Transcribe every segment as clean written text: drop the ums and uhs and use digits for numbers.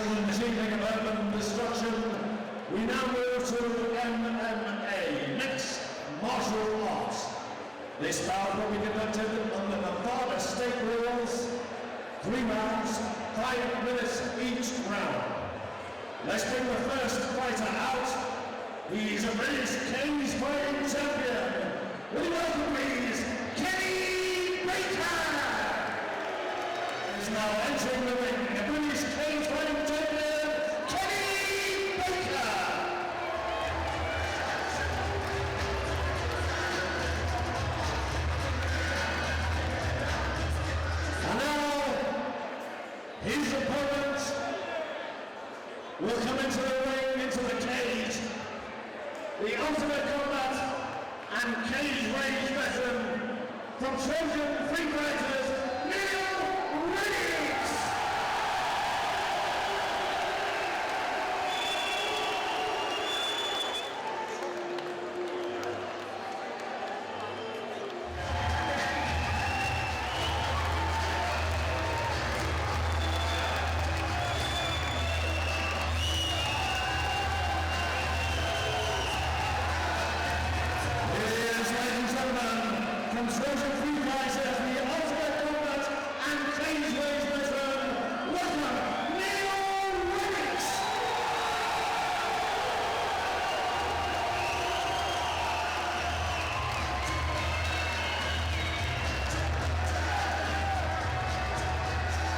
to the teaming of Urban Destruction, we now move to MMA, mixed martial arts. This bout will be conducted under Nevada state rules, 3 rounds, 5 minutes each round. Let's bring the first fighter out. He's a British King's fighting champion. We welcome please, Kenny Baker! Is now entering the ring, a British King's fighting champion, Kenny Baker! And now, his opponent will come into the ring, into the cage. The Ultimate Combat and Cage Rage veteran from Trojan Free Fighters, Neil Renix!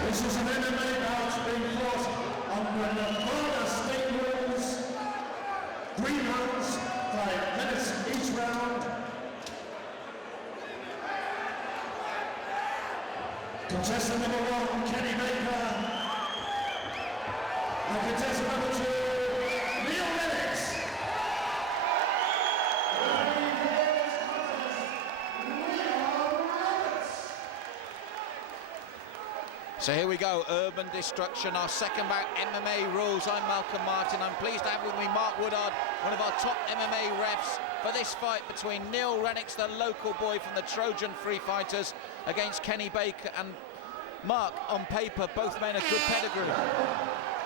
This is an MMA bout being fought under Nevada state rules. 3 rounds, 5 minutes each round. Contestant number 1, Kenny Baker. And contestant number 2, Neil Renix. So here we go, Urban Destruction, our second bout, MMA rules. I'm Malcolm Martin. I'm pleased to have with me Mark Woodard, one of our top MMA refs for this fight between Neil Renix, the local boy from the Trojan Free Fighters, against Kenny Baker. And Mark, on paper, both men are good pedigree.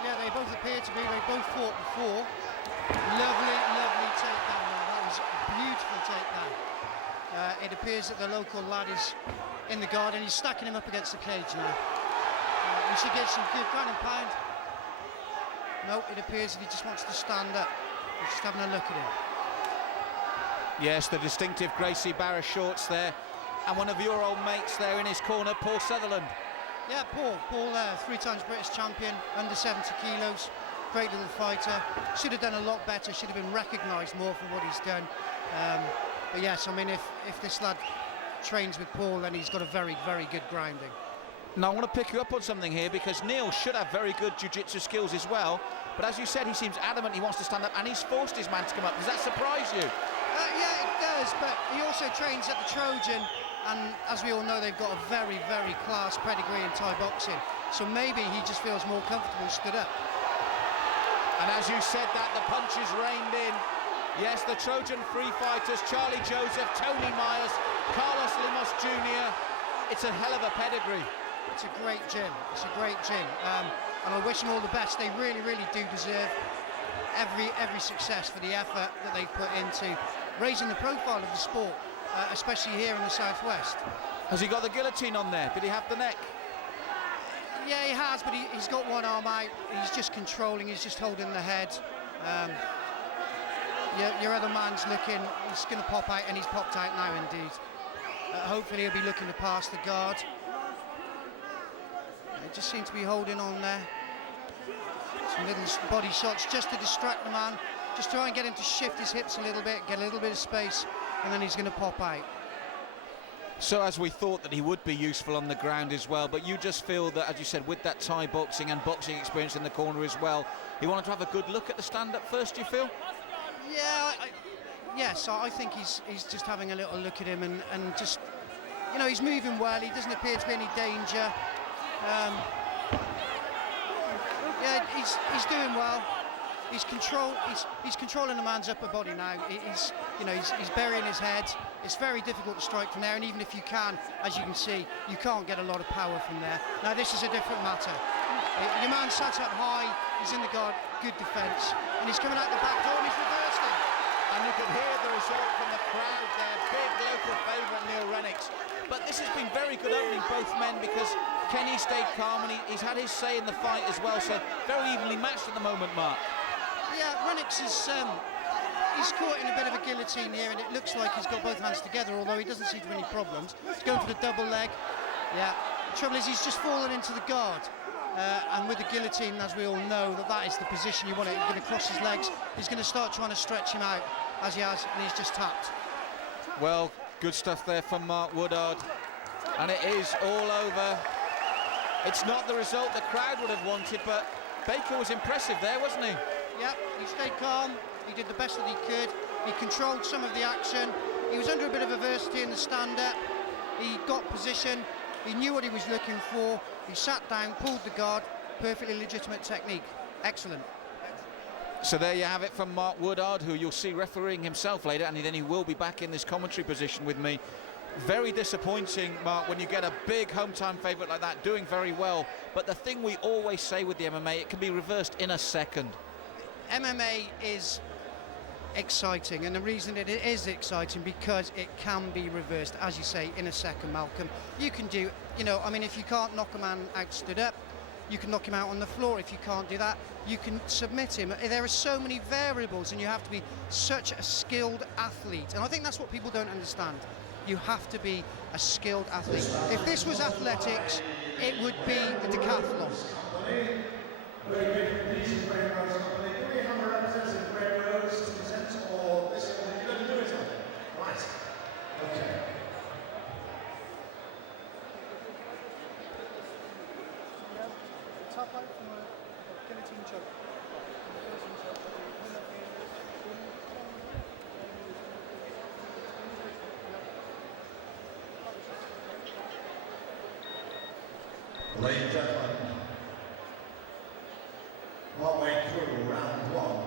Yeah, they both appear to be. They both fought before. Lovely, lovely takedown there. That was a beautiful takedown. It appears that the local lad is in the guard and he's stacking him up against the cage now. We should get some good ground and pound. No, it appears that he just wants to stand up. We're just having a look at him. Yes, the distinctive Gracie Barra shorts there. And one of your old mates there in his corner, Paul Sutherland. Yeah, Paul, 3 times British champion, under 70 kilos. Great little fighter. Should have done a lot better, should have been recognised more for what he's done. But yes, I mean, if this lad trains with Paul, then he's got a very, very good grounding. Now, I want to pick you up on something here, because Neil should have very good jiu-jitsu skills as well. But as you said, he seems adamant he wants to stand up, and he's forced his man to come up. Does that surprise you? Yeah, it does, but he also trains at the Trojan, and as we all know, they've got a very, very class pedigree in Thai boxing. So maybe he just feels more comfortable stood up. And as you said that, the punches rained in. Yes, the Trojan Free Fighters, Charlie Joseph, Tony Myers, Carlos Limos Jr. It's a hell of a pedigree. It's a great gym. It's a great gym. And I wish them all the best. They really, really do deserve every success for the effort that they've put into raising the profile of the sport, especially here in the Southwest. Has he got the guillotine on there? Did he have the neck? Yeah, he has, but he's got one arm out. He's just controlling, he's just holding the head. Your other man's looking, he's going to pop out, and he's popped out now indeed. Hopefully he'll be looking to pass the guard. They just seem to be holding on there. Some little body shots just to distract the man, just try and get him to shift his hips a little bit, get a little bit of space, and then he's going to pop out. So as we thought that he would be useful on the ground as well, but you just feel that, as you said, with that Thai boxing and boxing experience in the corner as well, he wanted to have a good look at the stand-up first, you feel? Yeah, yes, I think he's just having a little look at him and just, you know, he's moving well, he doesn't appear to be any danger. Yeah, he's doing well. He's controlling the man's upper body now. He's burying his head. It's very difficult to strike from there, and even if you can, as you can see, you can't get a lot of power from there. Now this is a different matter. Your man sat up high. he's in the guard, good defence, and he's coming out the back door and he's reversed it. And you can hear the result from the crowd there. Big local favourite, Neil Rennicks. But this has been very good opening, both men, because Kenny stayed calm and he's had his say in the fight as well, so very evenly matched at the moment, Mark. Yeah, Rennicks is he's caught in a bit of a guillotine here, and it looks like he's got both hands together, although he doesn't seem to have any problems. He's going for the double leg. Yeah, the trouble is he's just fallen into the guard. And with the guillotine, as we all know, that is the position you want it. He's going to cross his legs. He's going to start trying to stretch him out, as he has, and he's just tapped. Well, good stuff there from Mark Woodard. And it is all over. It's not the result the crowd would have wanted, but Baker was impressive there, wasn't he? Yeah, he stayed calm. He did the best that he could. He controlled some of the action. He was under a bit of adversity in the stand-up. He got position. He knew what he was looking for. He sat down, pulled the guard. Perfectly legitimate technique. Excellent. So there you have it from Mark Woodard, who you'll see refereeing himself later, and then he will be back in this commentary position with me. Very disappointing, Mark, when you get a big home-time favourite like that doing very well. But the thing we always say with the MMA, it can be reversed in a second. MMA is exciting, and the reason it is exciting because it can be reversed, as you say, in a second, Malcolm. You can do, you know, I mean, if you can't knock a man out stood up, you can knock him out on the floor. If you can't do that, you can submit him. There are so many variables, and you have to be such a skilled athlete, and I think that's what people don't understand. You have to be a skilled athlete. If this was athletics, it would be a decathlon. Ladies and gentlemen, halfway through round one,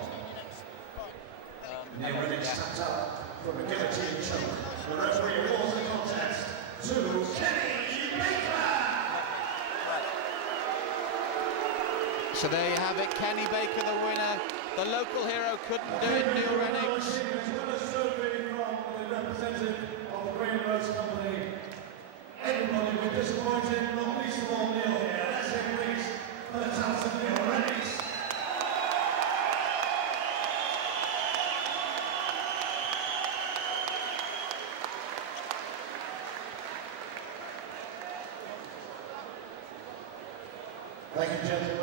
Neil Rennicks stands up from a guillotine choke. The referee awards the contest to Kenny Baker! So there you have it, Kenny Baker the winner. The local hero couldn't do it, Neil Rennicks. As well as survey from the representative of the Green Rose Company. Everybody was disappointed, not least of all Neil here. Let's hear please for the talents of Neil Rennicks. Thank you, gentlemen.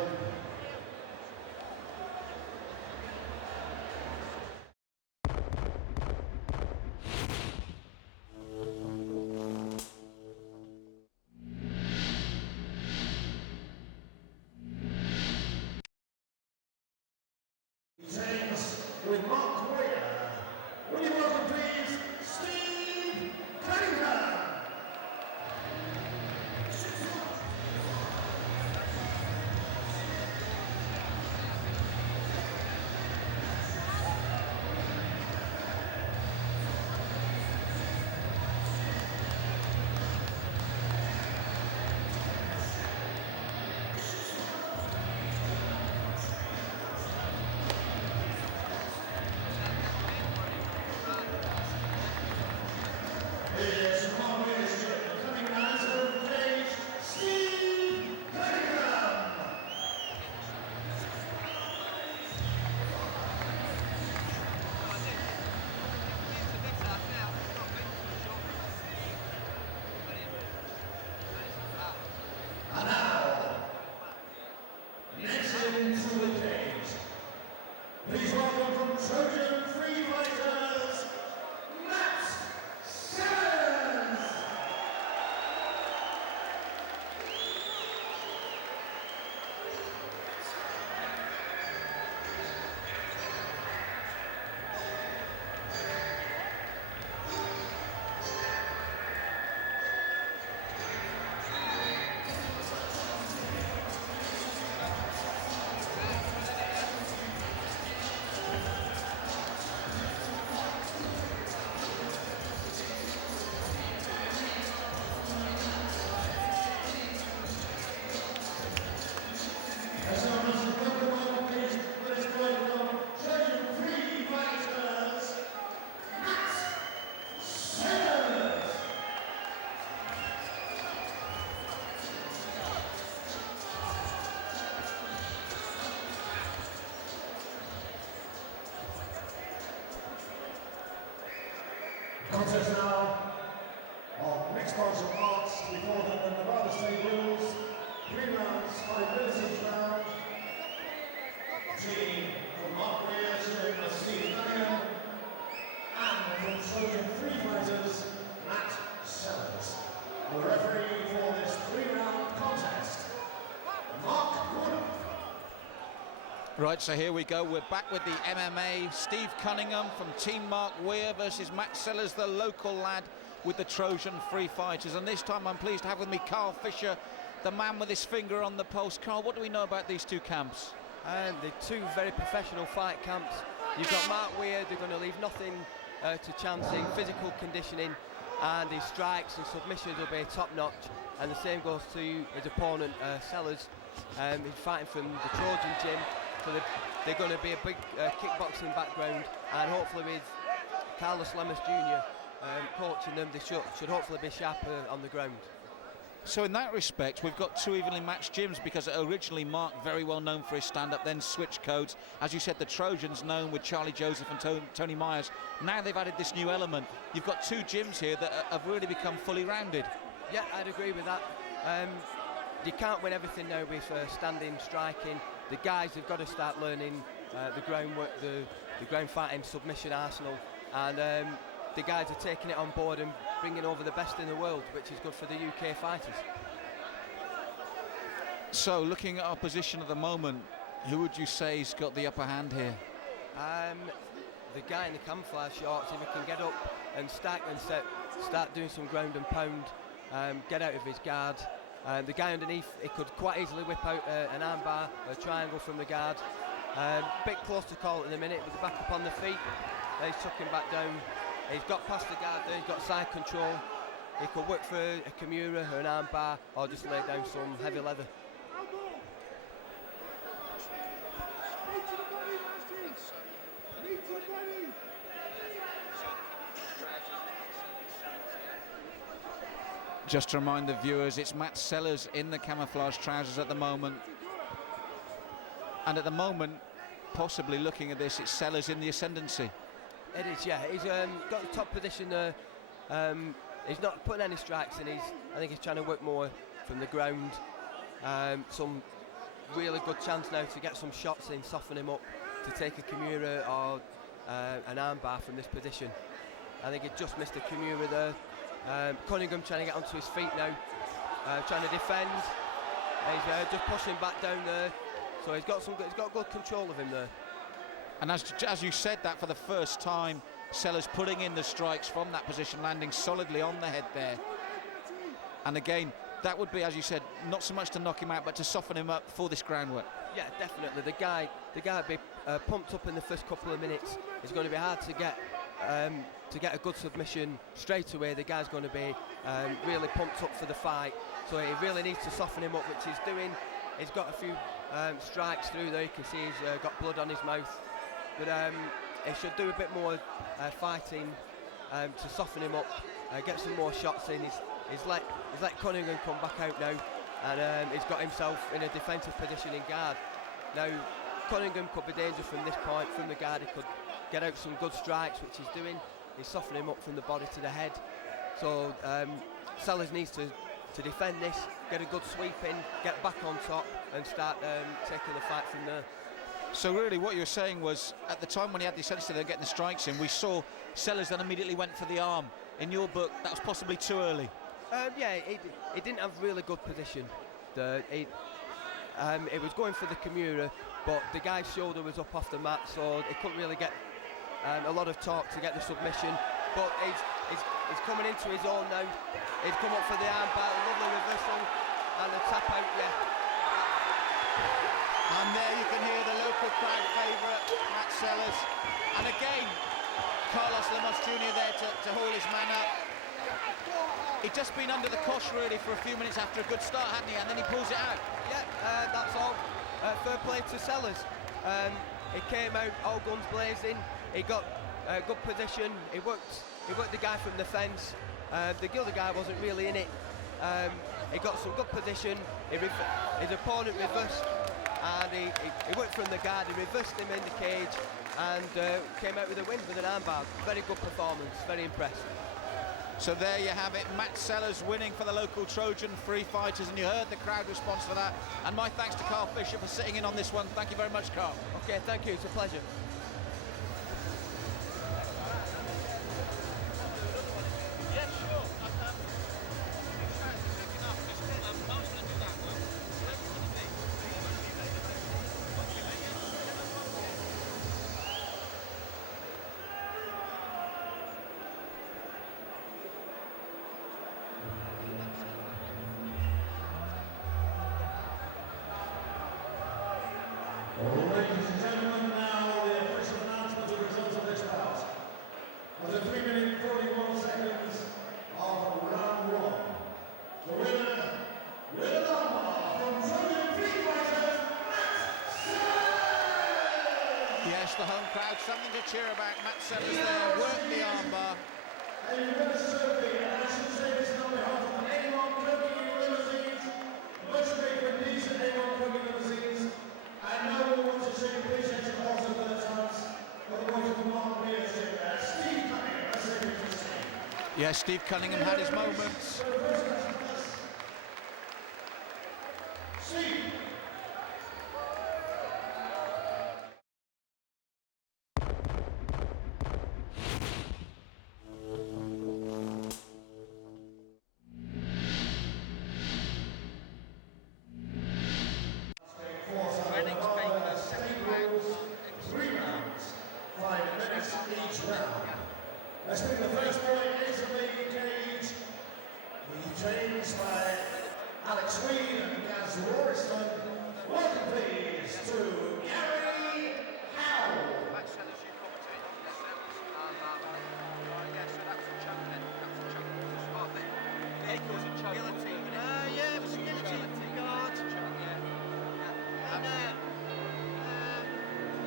With Mark Warrior. Will you welcome please Steve Cunningham? Contest now of mixed martial arts before the Nevada State rules. 3 rounds, 5 minutes each round. Team from Mark Weir, cheering by Steve Cunningham. And from Trojan Free Fighters, Matt Sellers. The referee for this 3-round contest, Mark Wood. Right, so here we go. We're back with the MMA. Steve Cunningham from Team Mark Weir versus Matt Sellers, the local lad with the Trojan Free Fighters. And this time I'm pleased to have with me Carl Fisher, the man with his finger on the pulse. Carl, what do we know about these two camps? They're two very professional fight camps. You've got Mark Weir, they're going to leave nothing to chancing, physical conditioning, and his strikes and submissions will be top-notch. And the same goes to his opponent, Sellers. He's fighting from the Trojan gym. So they're going to be a big kickboxing background, and hopefully with Carlos Lemus Jr. Coaching them, they should hopefully be sharper on the ground. So in that respect, we've got two evenly matched gyms, because originally Mark, very well known for his stand-up, then switched codes. As you said, the Trojans known with Charlie Joseph and Tony Myers. Now they've added this new element. You've got two gyms here that have really become fully rounded. Yeah, I'd agree with that. You can't win everything now with standing, striking. The guys have got to start learning the groundwork, the ground fighting, submission arsenal, and the guys are taking it on board and bringing over the best in the world, which is good for the UK fighters. So looking at our position at the moment, who would you say's got the upper hand here? The guy in the camouflage shorts, if he can get up and stack and start doing some ground and pound, get out of his guard. The guy underneath, he could quite easily whip out an armbar, a triangle from the guard. Bit close to call at the minute, with the back up on the feet. He's tucking back down. He's got past the guard there, he's got side control. He could work for a Kimura or an armbar, or just lay down some heavy leather. Just to remind the viewers, it's Matt Sellers in the camouflage trousers at the moment. And at the moment, possibly looking at this, it's Sellers in the ascendancy. It is, yeah. He's got the top position there. He's not putting any strikes in. I think he's trying to work more from the ground. Some really good chance now to get some shots in, soften him up, to take a Kimura or an armbar from this position. I think he just missed a Kimura there. Cunningham trying to get onto his feet now, trying to defend. He's just pushing back down there, so he's got good control of him there. And as you said that, for the first time, Sellers putting in the strikes from that position, landing solidly on the head there. And again, that would be, as you said, not so much to knock him out, but to soften him up for this groundwork. Yeah, definitely. The guy would be pumped up in the first couple of minutes. It's going to be hard to get a good submission straight away. The guy's going to be really pumped up for the fight, so he really needs to soften him up, which he's doing. He's got a few strikes through there. You can see he's got blood on his mouth, but he should do a bit more fighting to soften him up, get some more shots in. He's let Cunningham come back out now, and he's got himself in a defensive position in guard. Now Cunningham could be dangerous from this point, from the guard. He could get out some good strikes, which he's doing. He's softening him up from the body to the head. So Sellers needs to defend this, get a good sweep in, get back on top, and start taking the fight from there. So really what you were saying was, at the time when he had the sense of getting the strikes in, we saw Sellers then immediately went for the arm. In your book, that was possibly too early. Yeah, he didn't have really good position. He was going for the Kimura, but the guy's shoulder was up off the mat, so he couldn't really get a lot of torque to get the submission. But he's coming into his own now. He's come up for the armbar, lovely reversal, and the tap out, yeah. And there you can hear the local crowd favourite, Matt Sellers. And again, Carlos Lemus Jr. there to haul his man up. He'd just been under the cosh really for a few minutes after a good start, hadn't he? And then he pulls it out. Yeah, that's all. Fair play to Sellers. He came out all guns blazing. He got a good position. He worked the guy from the fence. The other guy wasn't really in it. He got some good position. His opponent reversed, and he worked from the guard. He reversed him in the cage, and came out with a win with an armbar. Very good performance, very impressed. So there you have it, Matt Sellers winning for the local Trojan Free Fighters, and you heard the crowd response for that. And my thanks to Carl Fisher for sitting in on this one. Thank you very much, Carl. Okay, thank you, it's a pleasure. Ladies and gentlemen, now the official announcement of the results of this bout. After 3 minutes 41 seconds of round 1, the winner, with a number from Trojan Free Fighters, Matt Sellers! Yes, the home crowd, something to cheer about. Matt Sellers there, worked the armbar. And you better certainly, and I should say this on behalf of A1 Cooking Limousines, much great for these A1 Cooking Limousines. And now we want to say appreciation also for the chance for the voice of the Mark Leadership there. Steve Cunningham, that's everything to say. Yes, Steve Cunningham had his moments. Steve. Reynolds making the second round. 3 rounds, 5 minutes each round. Let's bring the first boy into the cage. He trains by Alex Reed and Gaz Roriston. Welcome please to Gary Howell. Matt Sellers, you commentate on the Sellers armbar. Yes, so that's a choke then. That's a choke. Spot there. Yeah, it was a choke. Guillotine. Yeah, it was a guillotine guard.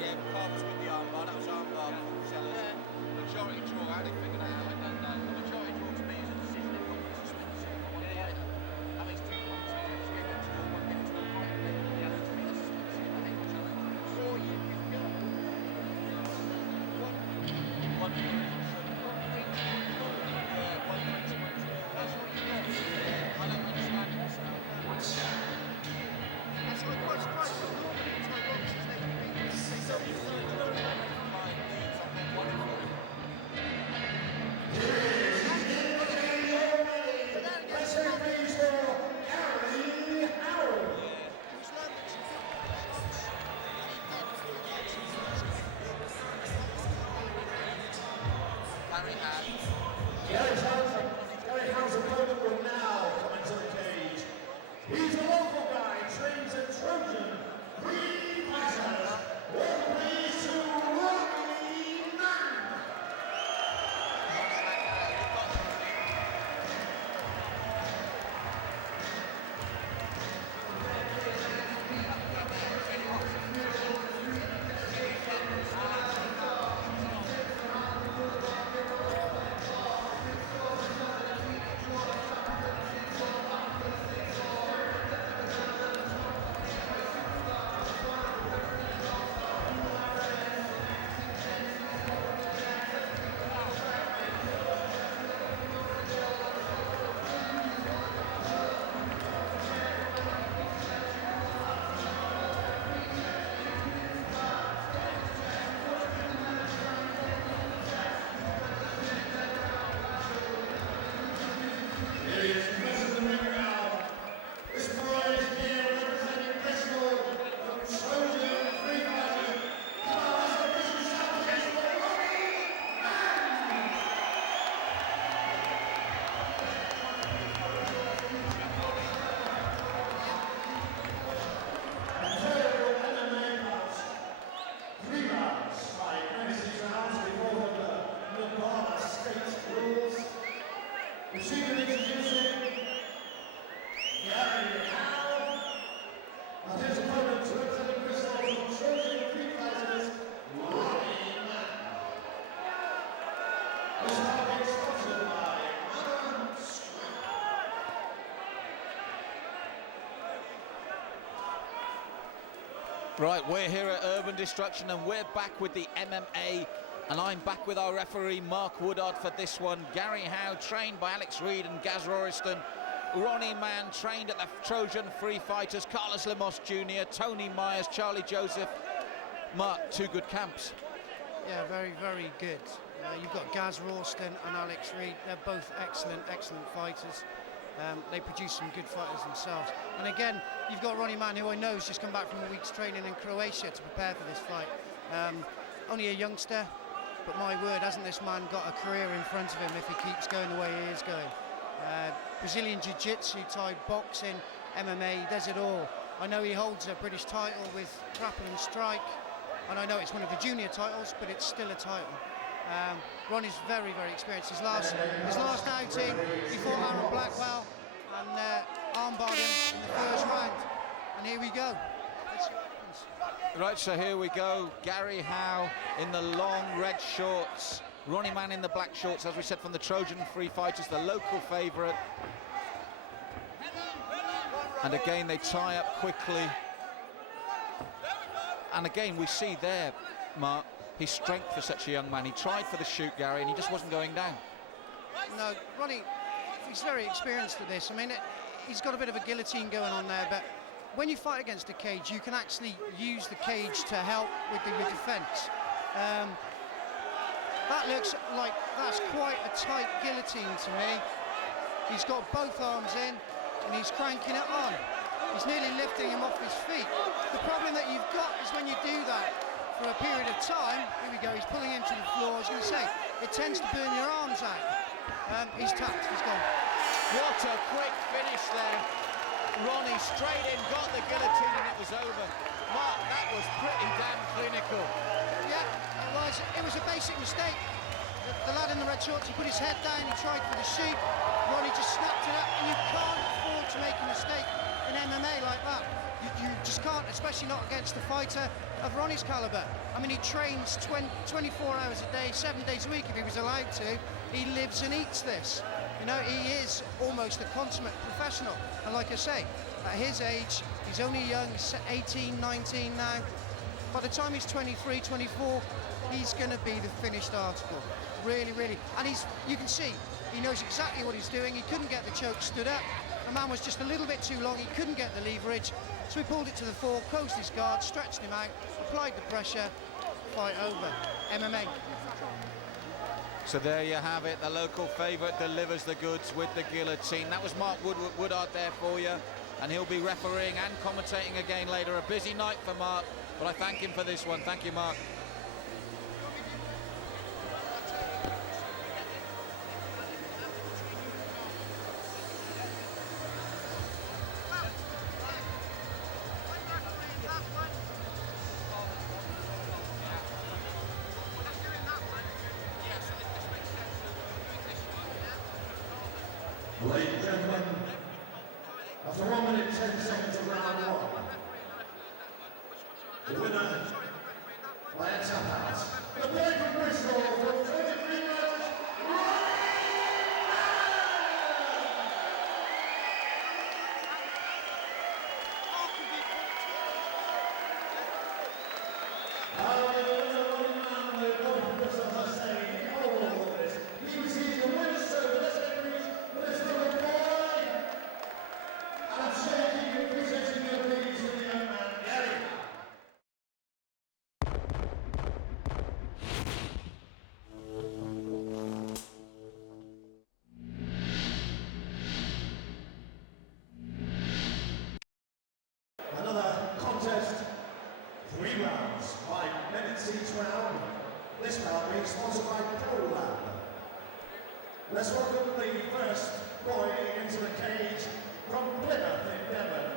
Yeah, Carl was with the armbar. That was armbar from Sellers. Majority draw. How they figured that out, I don't know. The majority draw to me is a decision they've got to suspend the second one fighter. That makes 2 commentators. Give it to one, give it to a fighter. Yeah, to me, this is the challenge. Or you can go one for each. Yeah, one for each, one draw. That's what you got. I don't understand this now. That's why I'm quite surprised. Normally in Thai boxers they can be so Let's hear please for Gary Howell. Gary Howell's opponent will now come into the cage. He's a local guy, trains at Trojan Free Fighters. Welcome please to Robbie Mann. Right, we're here at Urban Destruction and we're back with the MMA, and I'm back with our referee Mark Woodard for this one. Gary Howe, trained by Alex Reed and Gaz Roriston. Ronnie Mann, trained at the Trojan Free Fighters. Carlos Lemos Jr., Tony Myers, Charlie Joseph. Mark, two good camps. Yeah, very, very good. You've got Gaz Roriston and Alex Reed. They're both excellent, excellent fighters. They produce some good fighters themselves. And again, you've got Ronnie Mann, who I know has just come back from a week's training in Croatia to prepare for this fight. Only a youngster, but my word, hasn't this man got a career in front of him if he keeps going the way he is going. Brazilian Jiu-Jitsu, Thai boxing, MMA, he does it all. I know he holds a British title with Grapple and Strike, and I know it's one of the junior titles, but it's still a title. Ronnie's very, very experienced. His last outing, he fought Aaron Blackwell and armbarred him in the first round. And here we go. Let's see what happens. Right, so here we go. Gary Howe in the long red shorts. Ronnie Mann in the black shorts, as we said, from the Trojan Free Fighters, the local favourite. And again, they tie up quickly. And again, we see there, Mark, his strength for such a young man. He tried for the shoot, Gary, and he just wasn't going down. No, Ronnie, he's very experienced at this. I mean, he's got a bit of a guillotine going on there, but when you fight against a cage, you can actually use the cage to help with your defence. That looks like that's quite a tight guillotine to me. He's got both arms in, and he's cranking it on. He's nearly lifting him off his feet. The problem that you've got is when you do that for a period of time, here we go, he's pulling him to the floor. I was going to say, it tends to burn your arms out. He's tapped, he's gone. What a quick finish there. Ronnie straight in, got the guillotine, and it was over. Mark, that was pretty damn clinical. Yeah, it was a basic mistake. The lad in the red shorts, he put his head down, he tried for the shoot. Ronnie just snapped it up, and you can't afford to make a mistake in MMA like that. You just can't, especially not against a fighter of Ronnie's caliber. I mean, he trains 24 hours a day, 7 days a week if he was allowed to. He lives and eats this. You know, he is almost a consummate professional. And like I say, at his age, he's only young, 18, 19 now. By the time he's 23, 24, he's going to be the finished article. Really, really. And you can see, he knows exactly what he's doing. He couldn't get the choke stood up. The man was just a little bit too long. He couldn't get the leverage. So he pulled it to the fore, closed his guard, stretched him out, applied the pressure, fight over. MMA. So there you have it. The local favourite delivers the goods with the guillotine. That was Mark Woodard there for you. And he'll be refereeing and commentating again later. A busy night for Mark, but I thank him for this one. Thank you, Mark. Ladies and gentlemen, after 1 minute 10 seconds of round one, the winner by a tap out, the boy from Bristol from 23 years, another contest, 3 rounds, 5 minutes each round. This bout being sponsored by ProLab. Let's welcome the first boy into the cage from Plymouth in Devon.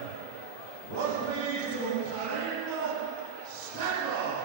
Welcome please to Karim Stanrock.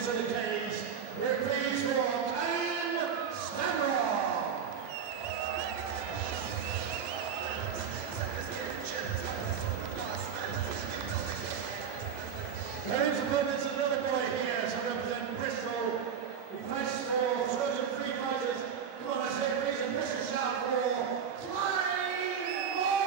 into the cage. Repeat for Karim Stavron. Karim's opponent's another boy here to represent Bristol. He fights for Trojan Free Fighters. Come on, I say please and push a shout for Clive Moore!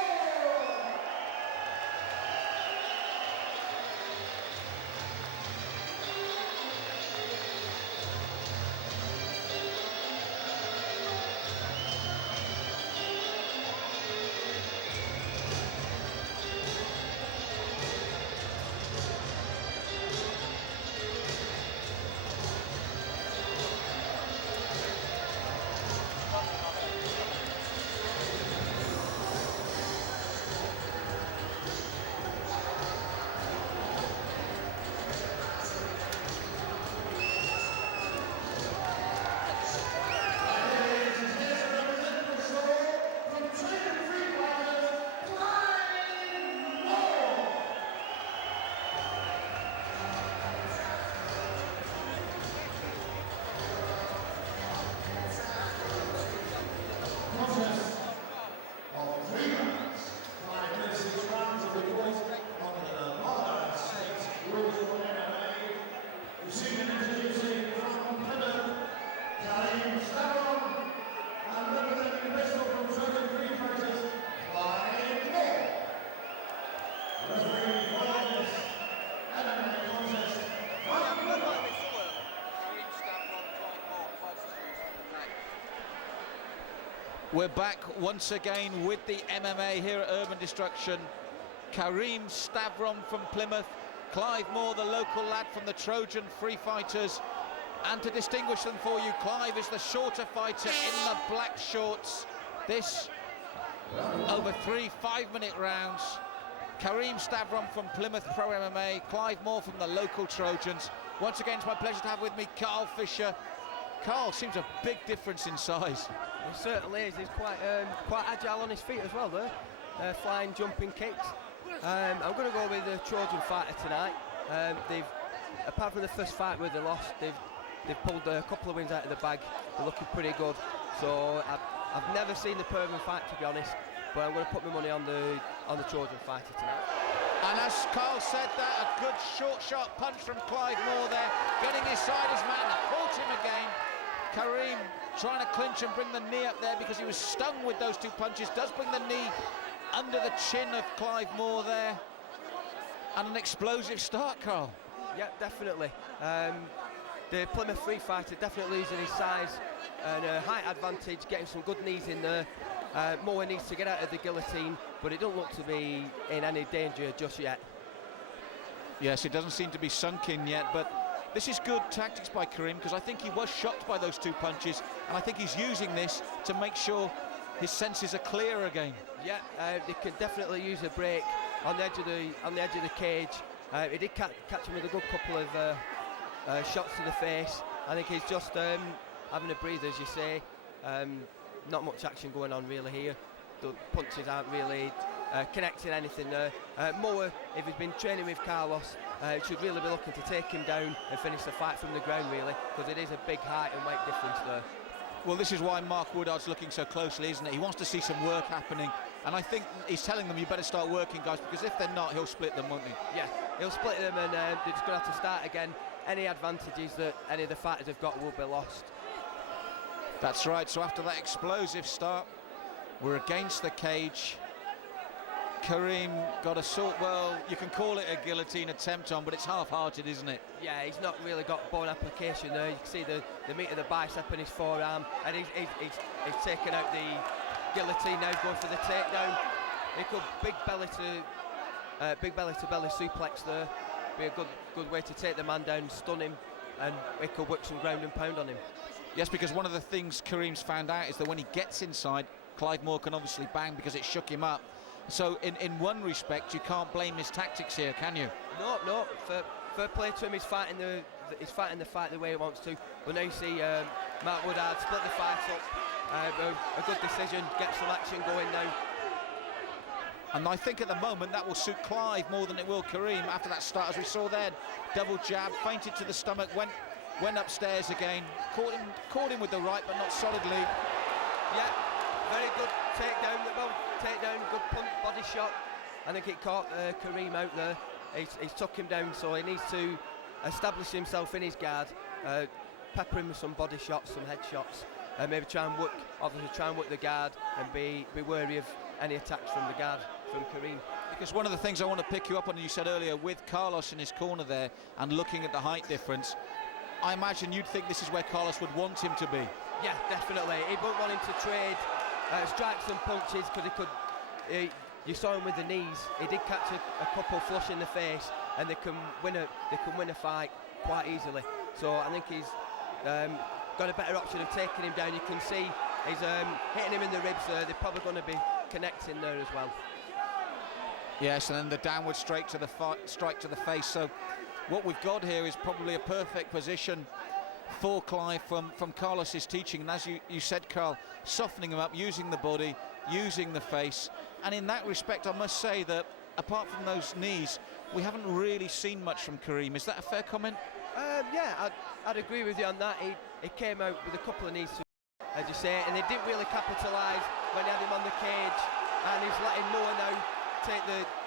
We're back once again with the MMA here at Urban Destruction. Karim Stavron from Plymouth, Clive Moore, the local lad from the Trojan Free Fighters. And to distinguish them for you, Clive is the shorter fighter in the black shorts. This over 3 5-minute rounds. Karim Stavron from Plymouth Pro MMA, Clive Moore from the local Trojans. Once again, it's my pleasure to have with me Carl Fisher. Carl seems a big difference in size. He certainly is. He's quite agile on his feet as well, though. Flying, jumping kicks. I'm going to go with the Trojan fighter tonight. They've, apart from the first fight where they lost, they've pulled a couple of wins out of the bag. They're looking pretty good. So I've never seen the Perman fight, to be honest, but I'm going to put my money on the Trojan fighter tonight. And as Carl said that, a good short, sharp punch from Clive Moore there, getting inside his man, caught him again. Karim trying to clinch and bring the knee up there because he was stung with those 2 punches. Does bring the knee under the chin of Clive Moore there. And an explosive start, Carl. Yeah, definitely. The Plymouth Free Fighter definitely losing his size and a height advantage, getting some good knees in there. Moore needs to get out of the guillotine, but it don't look to be in any danger just yet. Yes, it doesn't seem to be sunk in yet, but this is good tactics by Karim, because I think he was shocked by those 2 punches, and I think he's using this to make sure his senses are clear again. Yeah, they could definitely use a break on the edge of the cage. He did catch him with a good couple of shots to the face. I think he's just having a breather, as you say. Not much action going on really here. The punches aren't really connecting anything there. Moore, if he's been training with Carlos, should really be looking to take him down and finish the fight from the ground, really, because it is a big height and weight difference there. Well, this is why Mark Woodard's looking so closely, isn't it? He wants to see some work happening, and I think he's telling them, you better start working, guys, because if they're not, he'll split them, won't he? Yeah, he'll split them, and they're just going to have to start again. Any advantages that any of the fighters have got will be lost. That's right, so after that explosive start, we're against the cage. Karim got a sort, well, you can call it a guillotine attempt on, but it's half-hearted, isn't it? Yeah, he's not really got bone application there. You can see the meat of the bicep in his forearm, and he's taken out the guillotine now. He's going for the takedown. He could big belly to belly suplex there. Be a good way to take the man down, stun him, and he could work some ground and pound on him. Yes, because one of the things Karim's found out is that when he gets inside, Clive Moore can obviously bang because it shook him up. So in one respect, you can't blame his tactics here, can you? No. Fair play to him. He's fighting the fight the way he wants to. But now you see Mark Woodard split the fight up. A good decision, get some action going now. And I think at the moment that will suit Clive more than it will Kareem after that start, as we saw then. Double jab, feinted to the stomach, went upstairs again, caught him with the right, but not solidly. Yeah, very good takedown, good punch, body shot. I think it caught Kareem out there. He's took him down, so he needs to establish himself in his guard, pepper him with some body shots, some head shots, and maybe try and work the guard and be wary of any attacks from the guard from Kareem. Because one of the things I want to pick you up on, you said earlier, with Carlos in his corner there and looking at the height difference, I imagine you'd think this is where Carlos would want him to be. Yeah, definitely. He won't want him to trade strikes and punches, because you saw him with the knees. He did catch a couple flush in the face, and they can win a fight quite easily. So I think he's got a better option of taking him down. You can see he's hitting him in the ribs there. They're probably going to be connecting there as well. Yes, and then the downward strike to the face. So what we've got here is probably a perfect position for Clive from Carlos's teaching. And as you said, Carl, softening him up, using the body, using the face. And in that respect, I must say that apart from those knees, we haven't really seen much from Kareem. Is that a fair comment? Yeah, I'd agree with you on that. He came out with a couple of knees, as you say, and they didn't really capitalise when he had him on the cage, and he's letting Moore now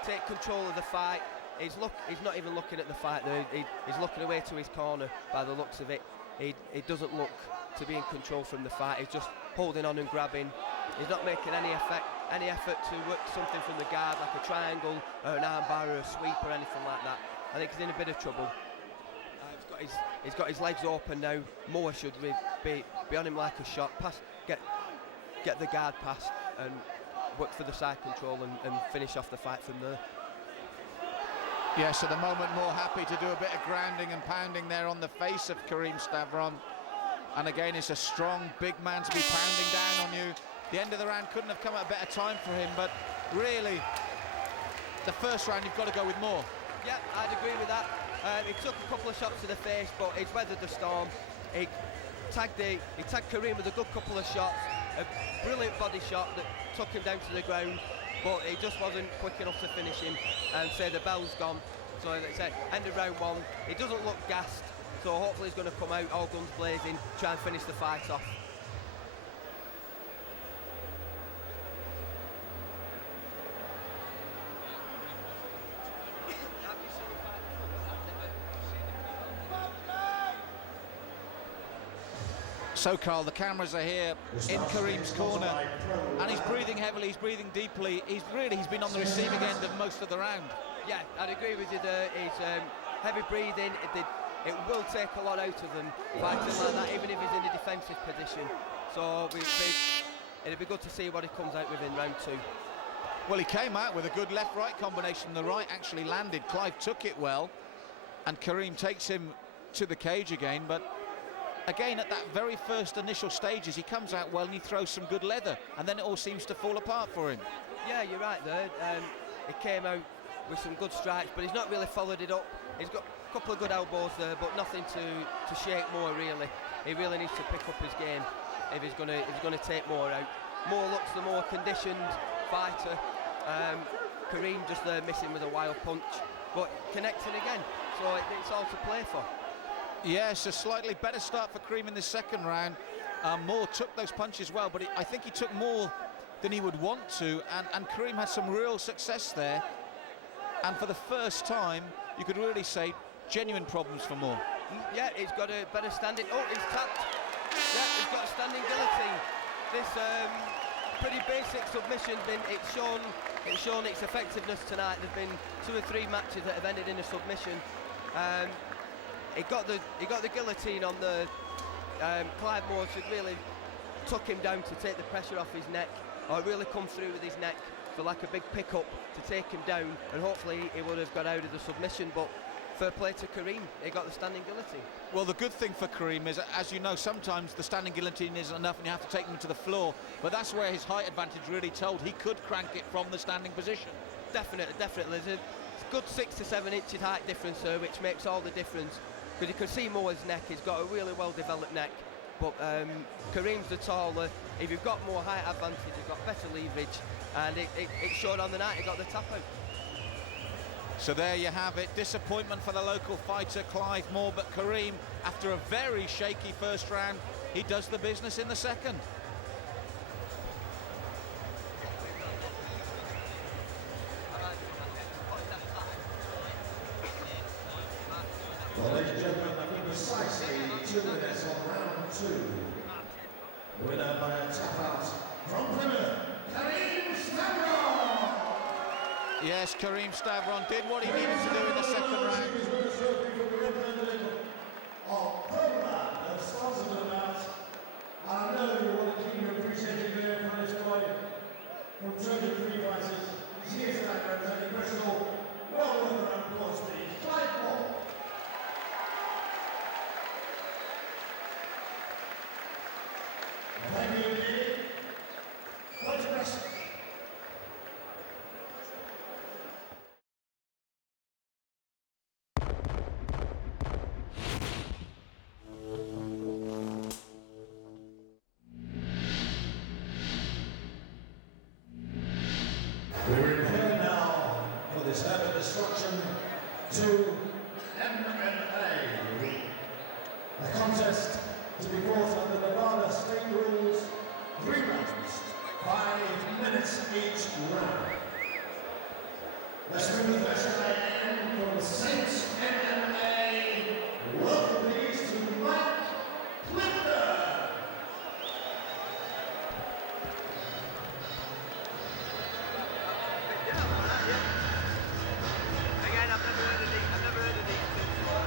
take control of the fight. He's not even looking at the fight there. He's looking away to his corner by the looks of it. He doesn't look to be in control from the fight. He's just holding on and grabbing. He's not making any effort to work something from the guard, like a triangle or an armbar or a sweep or anything like that. I think he's in a bit of trouble. He's got his legs open now. Moore should be on him like a shot. Get the guard past and work for the side control and finish off the fight from there. Yes, at the moment Moore happy to do a bit of grounding and pounding there on the face of Kareem Stavron. And again, it's a strong, big man to be pounding down on you. The end of the round couldn't have come at a better time for him, but really, the first round you've got to go with Moore. Yeah, I'd agree with that. He took a couple of shots to the face, but he's weathered the storm. He tagged Kareem with a good couple of shots, a brilliant body shot that took him down to the ground, but he just wasn't quick enough to finish him, and say the bell's gone. So as I said, end of round one. He doesn't look gassed, so hopefully he's going to come out all guns blazing, try and finish the fight off. So, Carl, the cameras are here in Kareem's corner, and he's breathing heavily, he's breathing deeply. He's been on the receiving end of most of the round. Yeah, I'd agree with you there. He's heavy breathing. It will take a lot out of him fighting like that, even if he's in a defensive position. So it'd be good to see what he comes out with in round two. Well, he came out with a good left-right combination. The right actually landed. Clive took it well, and Kareem takes him to the cage again, but again, at that very first initial stages, he comes out well and he throws some good leather, and then it all seems to fall apart for him. Yeah, you're right there. He came out with some good strikes, but he's not really followed it up. He's got a couple of good elbows there, but nothing to shake Moore really. He really needs to pick up his game if he's going to take Moore out. Moore looks the more conditioned fighter. Kareem just there missing with a wild punch, but connecting again. So it's all to play for. Yes, a slightly better start for Kareem in the second round. Moore took those punches well, but I think he took more than he would want to, and Kareem had some real success there. And for the first time, you could really say genuine problems for Moore. Yeah, he's got a better standing. Oh, he's tapped. Yeah, he's got a standing guillotine. This pretty basic submission. It's shown its effectiveness tonight. There've been 2 or 3 matches that have ended in a submission. He got the guillotine on the Clive Moore should really tuck him down to take the pressure off his neck, or really come through with his neck for like a big pickup to take him down, and hopefully he would have got out of the submission. But fair play to Kareem, he got the standing guillotine. Well, the good thing for Kareem is, as you know, sometimes the standing guillotine isn't enough and you have to take him to the floor, but that's where his height advantage really told. He could crank it from the standing position. Definitely. There's a good 6 to 7 inches height difference there, which makes all the difference. Because you can see Moore's neck, he's got a really well-developed neck, but Kareem's the taller. If you've got more height advantage, you've got better leverage, and it showed on the night. He got the tap out. So there you have it. Disappointment for the local fighter, Clive Moore, but Kareem, after a very shaky first round, he does the business in the second. Well, ladies and gentlemen, precisely 2 minutes on round 2. Winner by a tap out from Plymouth, Kareem Stavron. Yes, Kareem Stavron did what he needed to do in the second round. I know you want to keep your appreciation there for this boy from Trojan Free Fighters. Here's that representing Bristol. Well worth a round of applause, please. Clive Moore. Thank you, indeed. Quite impressive. We're in here now for this urban destruction to MMA. A contest to be fought under Nevada state rules, 3 rounds, 5 minutes each round. Let's bring the first guy in from Saints MMA. Welcome please to Mike Clifton. Again, I've never heard of these before.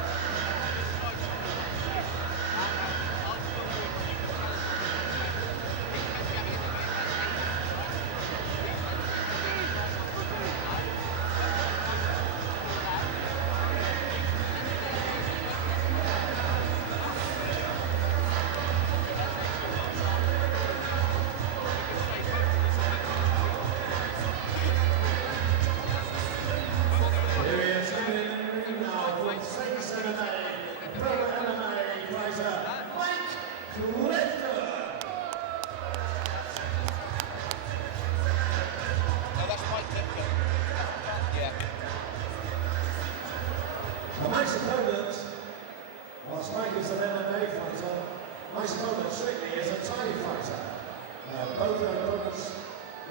Mike's opponent, whilst Mike is an MMA fighter, Mike's opponent strictly is a Thai fighter. Both their opponents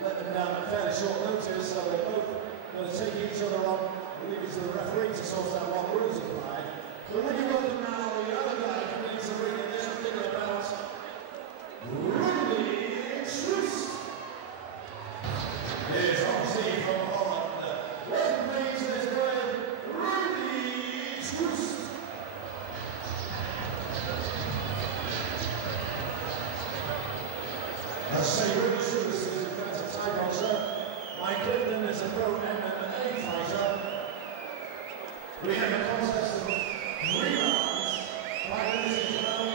let them down at fairly short notice, so they're both going to take each other on, leave it to the referee to sort out what rules apply. But when you welcome now the other guy coming into the ring in this particular bout, Rudy Troost. Here's obviously from Holland. Welcome please to this boy, Rudy Troost. I say Rudy Troost is in fact a Thai boxer. Mike Clifton is a pro MMA fighter. We have a contest of 3 rounds, 5 minutes each round.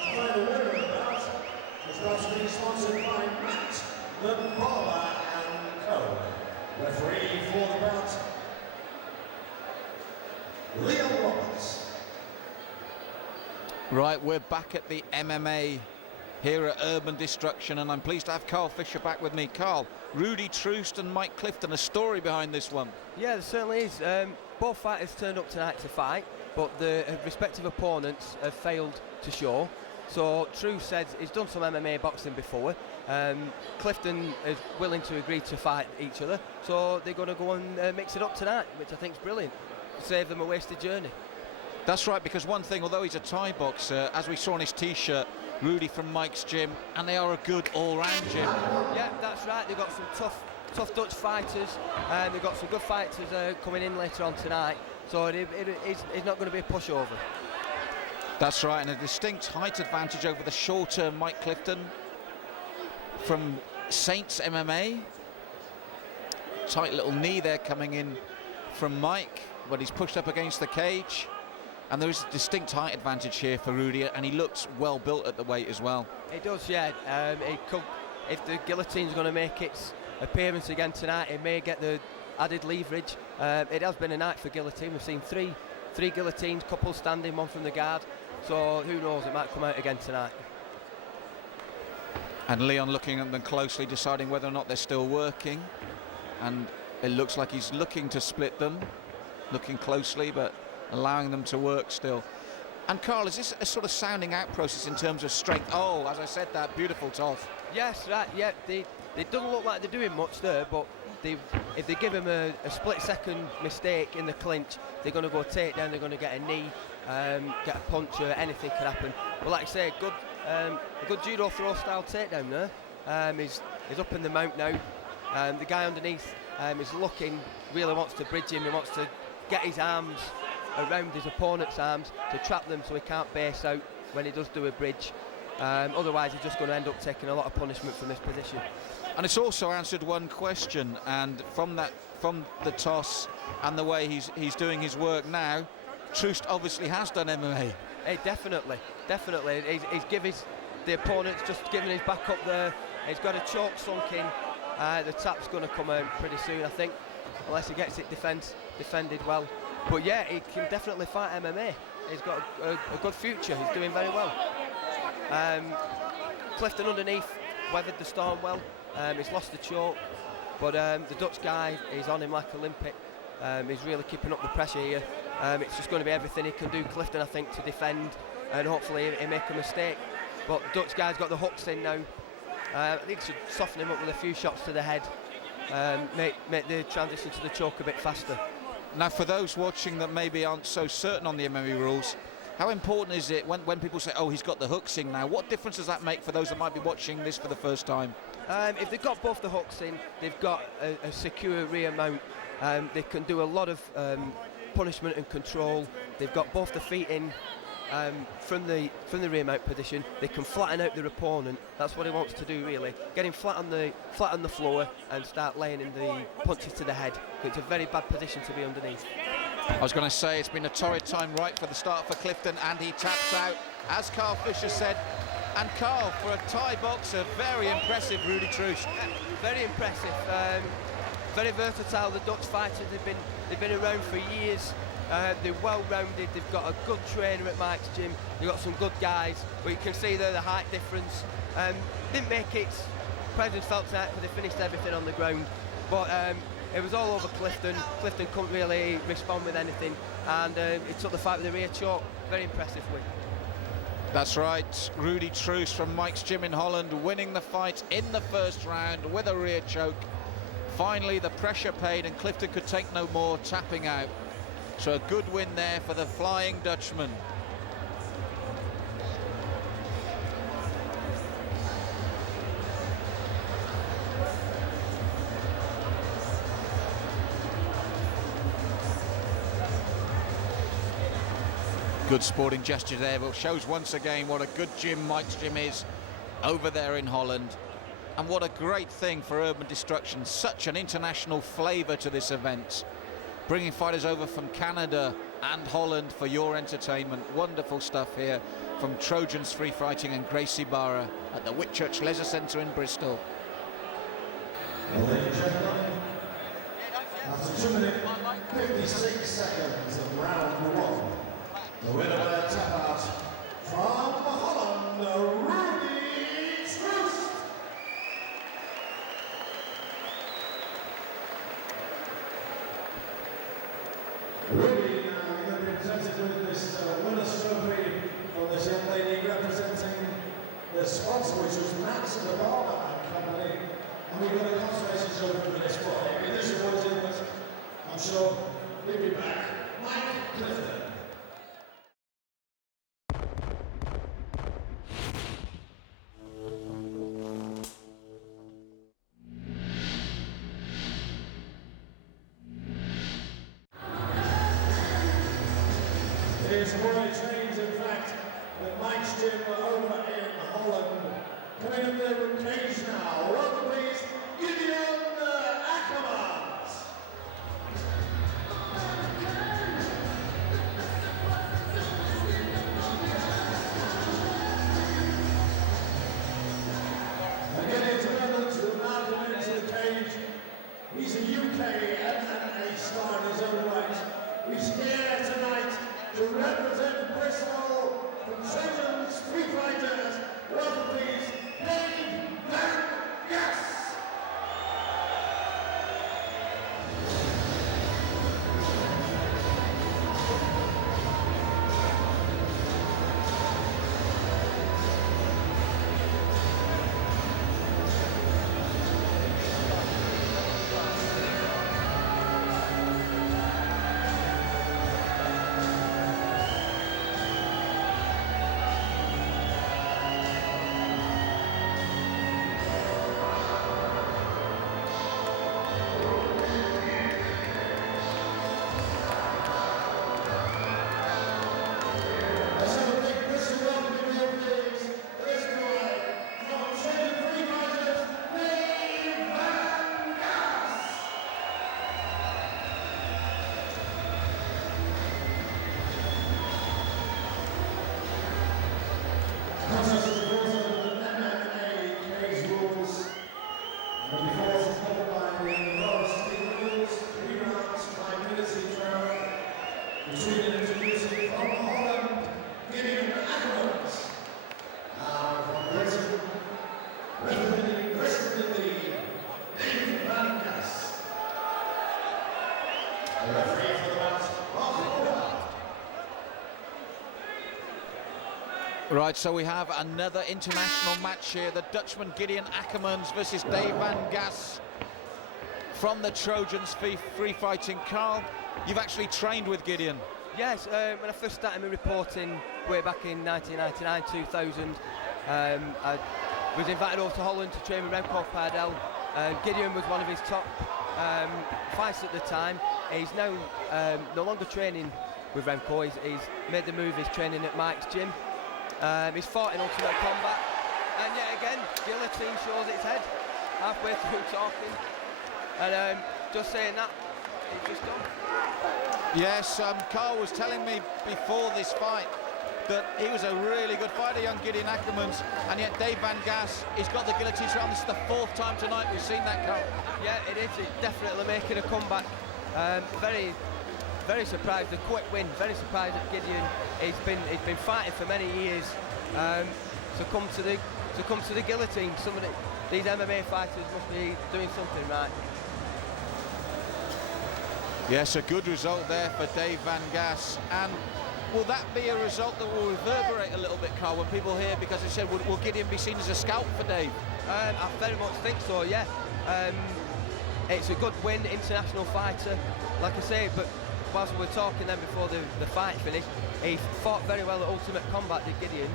To find the winner of the bout, this bout being sponsored by Matt the Barber and Co. Referee for the bout, Leo Roberts. Right, we're back at the MMA here at Urban Destruction, and I'm pleased to have Carl Fisher back with me. Carl, Rudy Troost and Mike Clifton, a story behind this one. Yeah, there certainly is. Both fighters turned up tonight to fight, but the respective opponents have failed to show. So Troost said he's done some MMA boxing before. Clifton is willing to agree to fight each other, so they're going to go and mix it up tonight, which I think is brilliant. Save them a wasted journey. That's right, because one thing, although he's a Thai boxer, as we saw on his T-shirt, Rudy from Mike's gym, and they are a good all-round gym. Yeah, that's right. They've got some tough Dutch fighters, and they've got some good fighters coming in later on tonight. So it's not going to be a pushover. That's right, and a distinct height advantage over the shorter Mike Clifton from Saints MMA. Tight little knee there coming in from Mike, but he's pushed up against the cage. And there is a distinct height advantage here for Rudy, and he looks well built at the weight as well. It does, yeah. If the guillotine's going to make its appearance again tonight, it may get the added leverage. It has been a night for guillotine. We've seen three guillotines, couple standing, one from the guard. So who knows, it might come out again tonight. And Leon looking at them closely, deciding whether or not they're still working. And it looks like he's looking to split them, looking closely, but allowing them to work still. And Carl, is this a sort of sounding out process in terms of strength? Oh, as I said, that beautiful toss. Yes, right, yeah, they doesn't look like they're doing much there, but if they give him a split-second mistake in the clinch, they're going to go takedown, they're going to get a knee, get a punch, or anything could happen. But like I say, a good judo throw style takedown there. He's up in the mount now. The guy underneath is looking, really wants to bridge him, he wants to get his arms around his opponent's arms to trap them so he can't base out when he does do a bridge. Otherwise he's just going to end up taking a lot of punishment from this position. And it's also answered one question, and from the toss and the way he's doing his work now, Troost obviously has done MMA. Hey, definitely. He's given the opponent's just giving his back up there. He's got a choke sunk in. The tap's going to come out pretty soon, I think, unless he gets it defended well. But yeah, he can definitely fight MMA. He's got a good future. He's doing very well. Clifton underneath weathered the storm well. He's lost the choke, but the Dutch guy is on him like a limpet. He's really keeping up the pressure here. It's just going to be everything he can do, Clifton, I think, to defend, and hopefully he make a mistake. But the Dutch guy's got the hooks in now. I think he should soften him up with a few shots to the head, make the transition to the choke a bit faster. Now, for those watching that maybe aren't so certain on the MMA rules, how important is it when people say, oh, he's got the hooks in now? What difference does that make for those that might be watching this for the first time? If they've got both the hooks in, they've got a secure rear mount. They can do a lot of punishment and control. They've got both the feet in from the rear mount position. They can flatten out their opponent. That's what he wants to do, really. Get him flat on the floor and start laying in the punches to the head. It's a very bad position to be underneath. I was going to say it's been a torrid time right for the start for Clifton, and he taps out, as Carl Fisher said. And Carl, for a Thai boxer, very impressive, Rudy Troost. Very impressive. Very versatile. The Dutch fighters, they've been around for years. They're well-rounded. They've got a good trainer at Mike's gym. They've got some good guys, but you can see there the height difference. Didn't make it. President felt tonight because they finished everything on the ground, but it was all over Clifton. Clifton couldn't really respond with anything, and he took the fight with the rear choke. Very impressive win. That's right, Rudy Troost from Mike's Gym in Holland, winning the fight in the first round with a rear choke. Finally, the pressure paid, and Clifton could take no more, tapping out. So a good win there for the Flying Dutchman. Good sporting gesture there, but shows once again what a good gym Mike's Gym is over there in Holland. And what a great thing for Urban Destruction, such an international flavour to this event. Bringing fighters over from Canada and Holland for your entertainment. Wonderful stuff here from Trojans Free Fighting and Gracie Barra at the Whitchurch Leisure Centre in Bristol. Ladies and gentlemen, after 2 minutes 56 seconds of round one, the winner by a tap out from Holland, Rudy Troost. Rudy, now you're going to be presented with this winner's trophy from this young lady representing the sponsor, which was Max and the Barber Company. And we've got a consolation trophy for this boy. I mean, this is what it was. I'm sure he'll be back. Mike Clifton. His boy trains, in fact, at Mike's Gym over in Holland. Coming up there with cage now. Welcome, please, Gideon Ackermans. And getting to Netherlands to now come into the cage. He's a UK MMA star in his own right. He's here tonight to represent Bristol from Right, so we have another international match here. The Dutchman Gideon Ackermans versus Dave Van Gas from the Trojans Free Fighting. Carl, you've actually trained with Gideon. Yes, when I first started my reporting way back in 1999, 2000, I was invited over to Holland to train with Remco Pardel. Gideon was one of his top fights at the time. He's now no longer training with Remco. He's made the move. He's training at Mike's gym. He's fought in Ultimate Combat, and yet again, guillotine shows its head halfway through talking. And just saying that, it's just done. Yes, Carl was telling me before this fight that he was a really good fighter, young Gideon Ackermans, and yet Dave Van Gas, he's got the guillotine round. This is the 4th time tonight we've seen that, Carl. Yeah, it is. It's definitely making a comeback. Very surprised. A quick win. Very surprised at Gideon. He's been fighting for many years to come to the guillotine. These MMA fighters must be doing something right. Yes, a good result there for Dave Van Gas. And will that be a result that will reverberate a little bit, Carl, when people hear, because they said, will Gideon be seen as a scalp for Dave? I very much think so, yeah. It's a good win, international fighter, like I say, but whilst we were talking then before the fight finished, he fought very well at Ultimate Combat, did Gideon,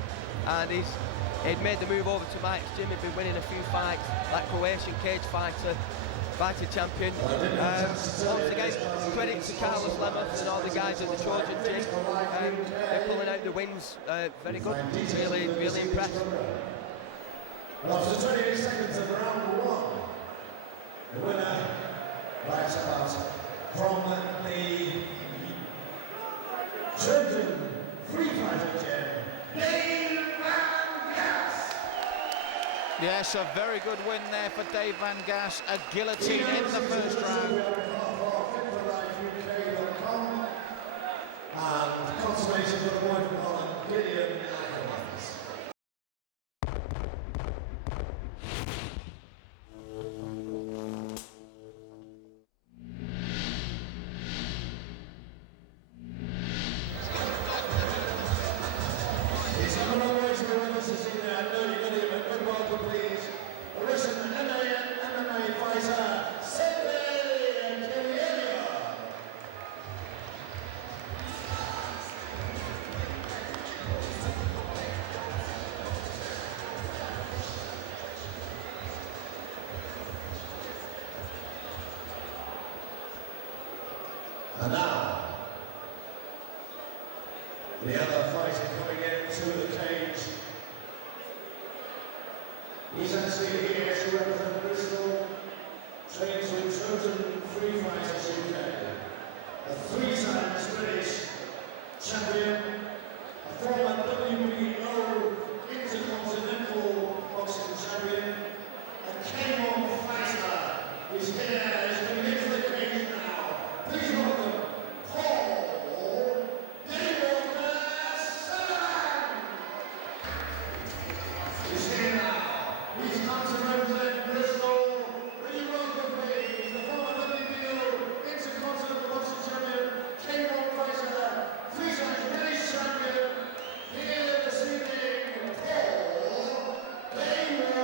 and he'd made the move over to Mike's gym. He'd been winning a few fights, like Croatian cage fighter champion. Once again, credit to Carlos Lemos and all the guys at the Trojan gym. They're pulling out the wins, very good, really impressed. After 28 seconds of round 1, the winner by start from the Trojan Free Fighting Gym, Dave Van Gas. Yes, a very good win there for Dave Van Gas. A guillotine in the first round. And consolation for the boy from Holland, Gideon Ackermans. He's on the long way to the winners this evening. I know you're going to give a good welcome, please. A recent MMA fighter, Sergey Kirilenko. And now, the other fighter coming into the cage. He's actually here to represent Bristol, trains with Trojan Free Fighters UK. A 3-time British champion, a former WBO Intercontinental Boxing Champion, a K1 fighter. He's here, he's coming into the cage now. Please welcome Paul Davis. He's here now. He's come to represent Bristol. Will you welcome, please, the former WBO Intercontinental Boxing Champion, K1 fighter, 3-time British champion, here this evening, Paul Davis.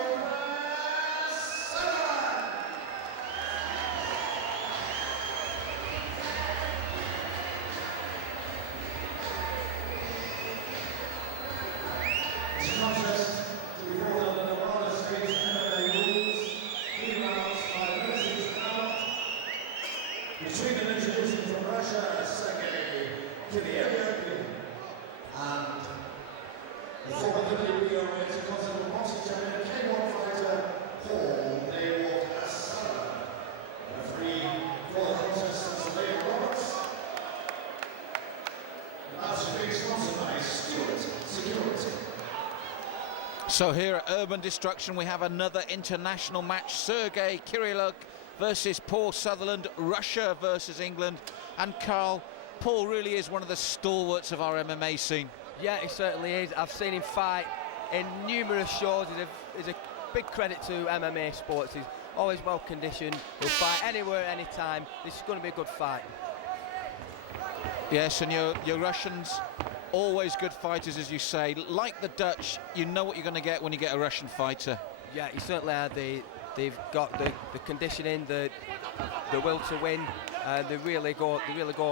This contest to be fought under Nevada State MMA rules, 3 rounds, 5 minutes each round. Between an introduction from Russia, Sergey Kirilenko, and the former WBO Intercontinental Boxing Champion, K1 fighter, Paul Davis. Referee for the contest, Surveyor Roberts. That's being sponsored by Stewart Security. So here at Urban Destruction we have another international match. Sergey Kirilenko versus Paul Sutherland, Russia versus England. And Carl, Paul really is one of the stalwarts of our MMA scene. Yeah, he certainly is. I've seen him fight in numerous shows. He's a big credit to MMA sports. He's always well conditioned. He'll fight anywhere, anytime. This is going to be a good fight. Yes, and your Russians always good fighters, as you say. Like the Dutch, you know what you're going to get when you get a Russian fighter. Yeah, he certainly had. They've got the conditioning, the will to win. They really go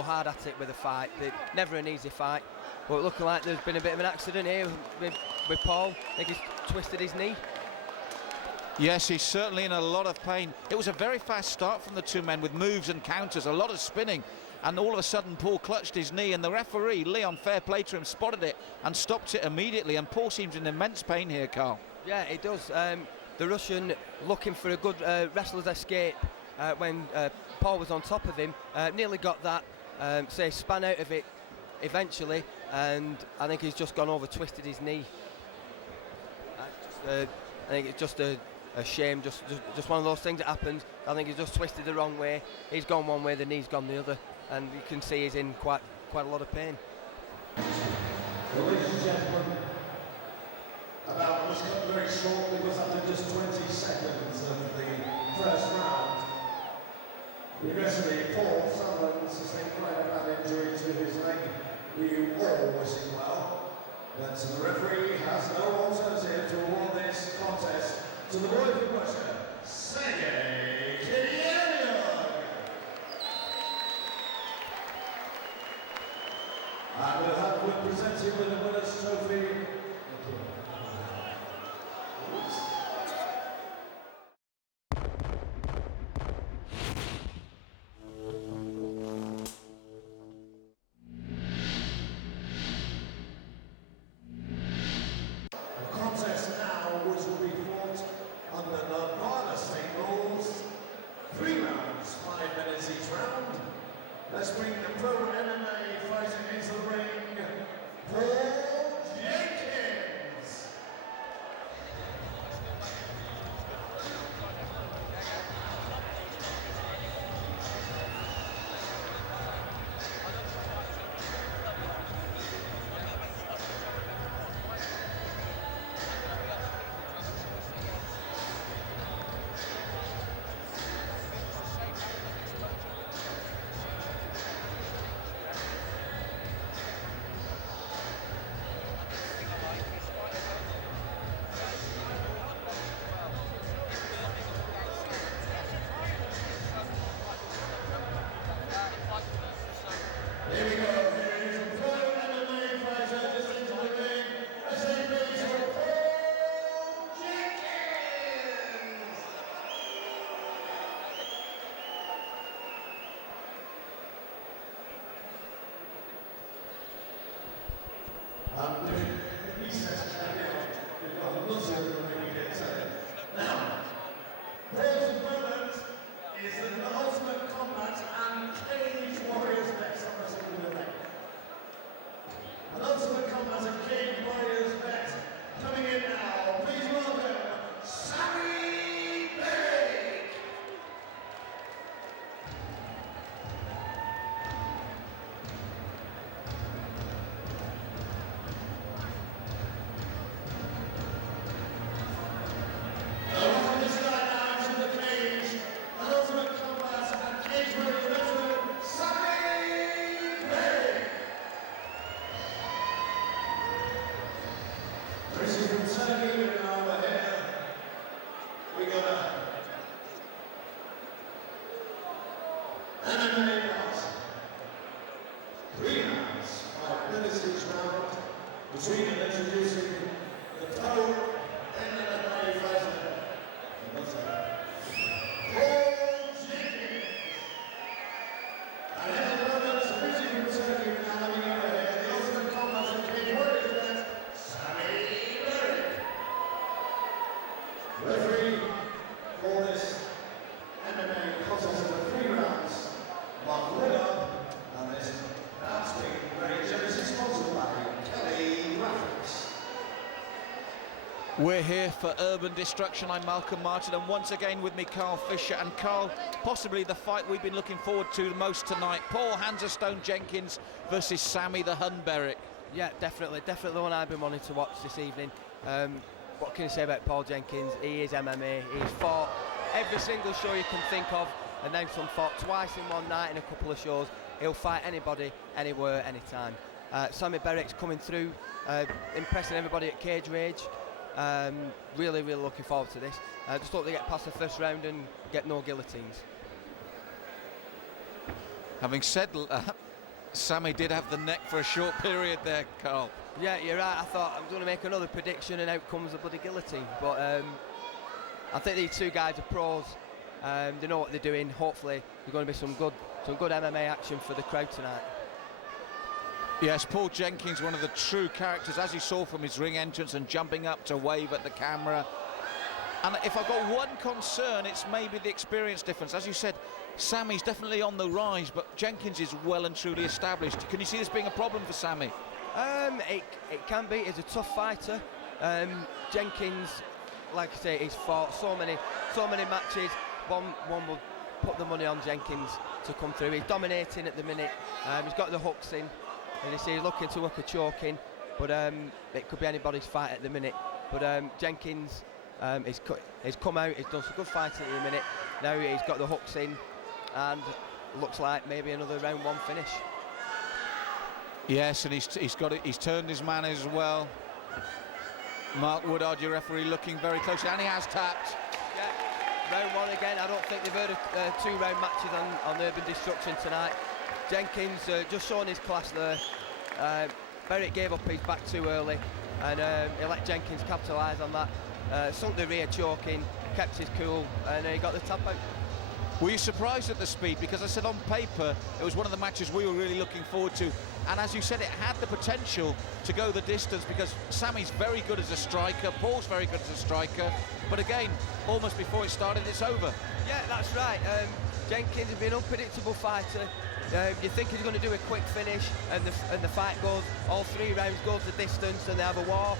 hard at it with the fight. Never an easy fight. But looking like there's been a bit of an accident here with Paul. I think he's twisted his knee. Yes, he's certainly in a lot of pain. It was a very fast start from the two men with moves and counters, a lot of spinning, and all of a sudden Paul clutched his knee, and the referee, Leon, fair play to him, spotted it and stopped it immediately, and Paul seems in immense pain here, Carl. Yeah, it does. The Russian looking for a good wrestler's escape when Paul was on top of him, nearly got that, span out of it eventually, and I think he's just gone over, twisted his knee. I think it's just a shame, just one of those things that happens. I think he's just twisted the wrong way. He's gone one way, the knee's gone the other, and you can see he's in quite a lot of pain. Well, ladies and gentlemen, about this cut very short because after just 20 seconds of the first round, the referee Paul Sutherland sustained quite a bad injury to his leg. We all wish him well. But the referee has no alternative to award this contest to the boy from Russia, Sergey Kirilenko. And we'll present you with the winner's trophy. Let's bring the pro MMA fighting into the ring, Paul Jenkins. Here we go. Here is a pro MMA fighter just into the ring. Let's say please for Paul Jenkins. He says, I'm not sure when you get to now, Paul's opponent is an Ultimate Combat and Cage Warriors best. An Ultimate Combat and Cage Warriors vet coming in now. Please welcome Sammy Berry. Welcome this guy now into the cage. An Ultimate Combat and Cage Warriors veteran, Sammy Berry. This is from Turkey, and over here we got a MMA bout. 3 rounds, 5 minutes each round, between and introducing the pro MMA fighter, Paul Jenkins. And in the moment, originally from Turkey, now having over here, the Ultimate Combat and Cage Warriors vet, Sammy Berry. Referee for this MMA contest of 3 rounds, Mark Woodard, and this bout's being very generously sponsored by Kelly Graphics. We're here for Urban Destruction. I'm Malcolm Martin, and once again with me, Carl Fisher. And Carl, possibly the fight we've been looking forward to the most tonight. Paul Hanserstone Jenkins versus Sammy the Hun Berry. Yeah, definitely the one I've been wanting to watch this evening. What can you say about Paul Jenkins? He is MMA. He's fought every single show you can think of, and then some fought twice in one night in a couple of shows. He'll fight anybody, anywhere, anytime. Sammy Berwick's coming through, impressing everybody at Cage Rage. Really looking forward to this. Just hope they get past the first round and get no guillotines. Having said that, Sammy did have the neck for a short period there, Carl. Yeah, you're right. I thought I was going to make another prediction and out comes a bloody guillotine. But I think these two guys are pros. They know what they're doing. Hopefully there's going to be some good MMA action for the crowd tonight. Yes, Paul Jenkins, one of the true characters, as you saw from his ring entrance and jumping up to wave at the camera. And if I've got one concern, it's maybe the experience difference. As you said, Sammy's definitely on the rise, but Jenkins is well and truly established. Can you see this being a problem for Sammy? It can be. He's a tough fighter. Jenkins, like I say, he's fought so many matches. One will put the money on Jenkins to come through. He's dominating at the minute. He's got the hooks in, and you see he's looking to work a choke in, but it could be anybody's fight at the minute. But Jenkins, he's come out. He's done some good fighting at the minute. Now he's got the hooks in, and looks like maybe another round one finish. Yes, and he's turned his man as well. Mark Woodard, your referee, looking very closely, and he has tapped. Yeah, round one again. I don't think they've heard of 2-round matches on Urban Destruction tonight. Jenkins just showing his class there. Berwick gave up his back too early, and he let Jenkins capitalise on that. Sunk the rear choking, kept his cool, and he got the tap out. Were you surprised at the speed? Because I said on paper it was one of the matches we were really looking forward to, and as you said, it had the potential to go the distance because Sammy's very good as a striker, Paul's very good as a striker, but again, almost before it started, it's over. Yeah, that's right. Jenkins has been an unpredictable fighter. You think he's going to do a quick finish, and the fight goes, all 3 rounds goes the distance, and they have a war.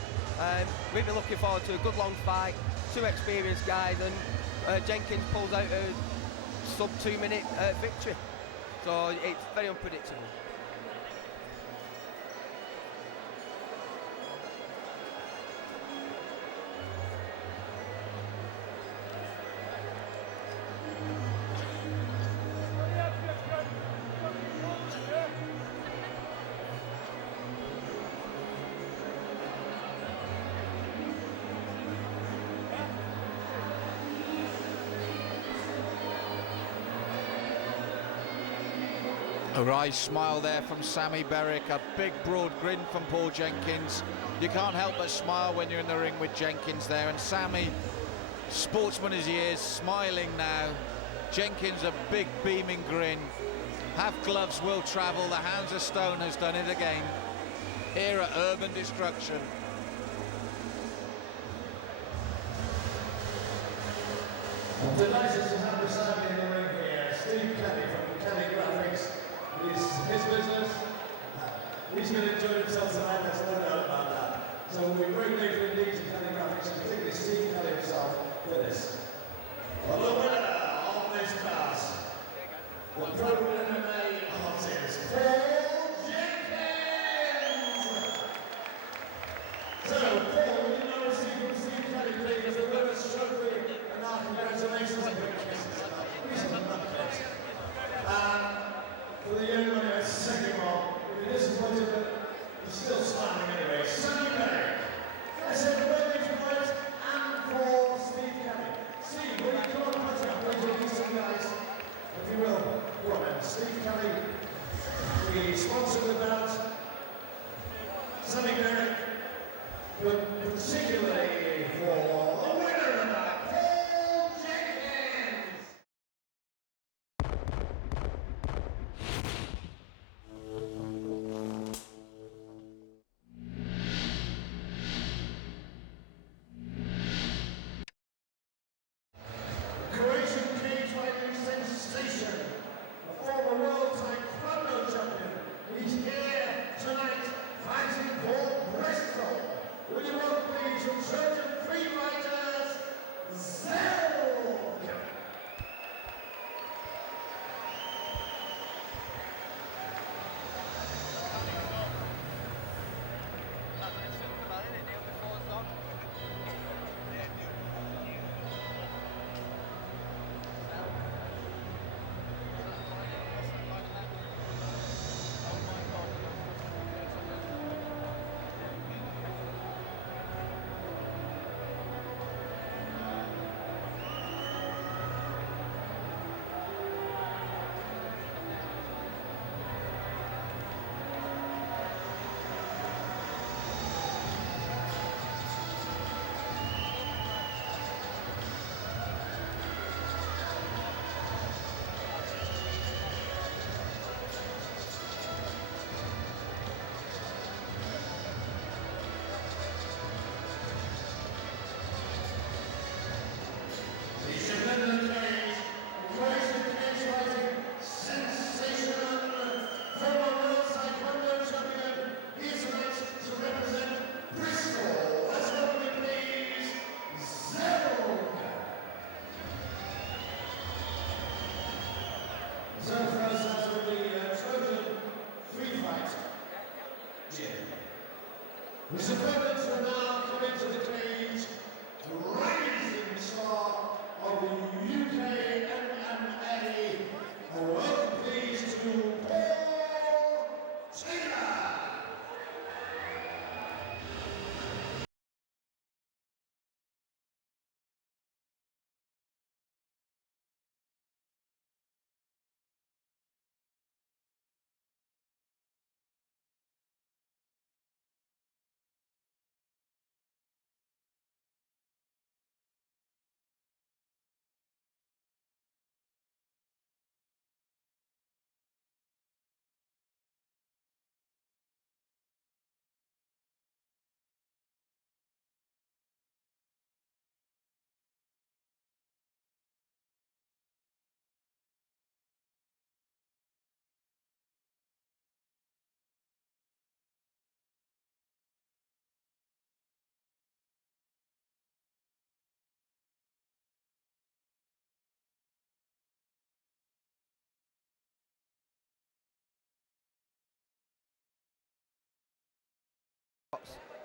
We've been looking forward to a good long fight, 2 experienced guys, and Jenkins pulls out a sub 2-minute victory. So it's very unpredictable. A wry smile there from Sammy Berwick, a big broad grin from Paul Jenkins. You can't help but smile when you're in the ring with Jenkins there, and Sammy, sportsman as he is, smiling now. Jenkins, a big beaming grin. Have gloves will travel, the hands of stone has done it again. Here at Urban Destruction. I'm delighted to have beside me in the ring here, Steve Kelly from Kelly Graphics. His business. He's going to enjoy himself tonight, there's no doubt about that. So we're very grateful indeed to Kelly Graphics, and particularly Steve Kelly himself, for this. Well, the winner of this class, the Pro MMA artist, Paul Jenkins! So, Paul, we now receive from Steve Kelly, please, the winner's trophy, and our congratulations and big kisses. Please, for the young man at second one, if you're disappointed, but he's still standing anyway. Sammy Berwick. I said the birthday tonight and for Steve Kelly. Steve, will you come on and put up with these two guys, if you will? Go on then. Steve Kelly, the sponsor of the bout. Sammy Berwick, but particularly for the winner of the bout, Paul Jenkins. Croatian cage fighting sensation, a former world taekwondo champion. He's here tonight fighting for Bristol. Will you welcome please from Trojan Free Fighters,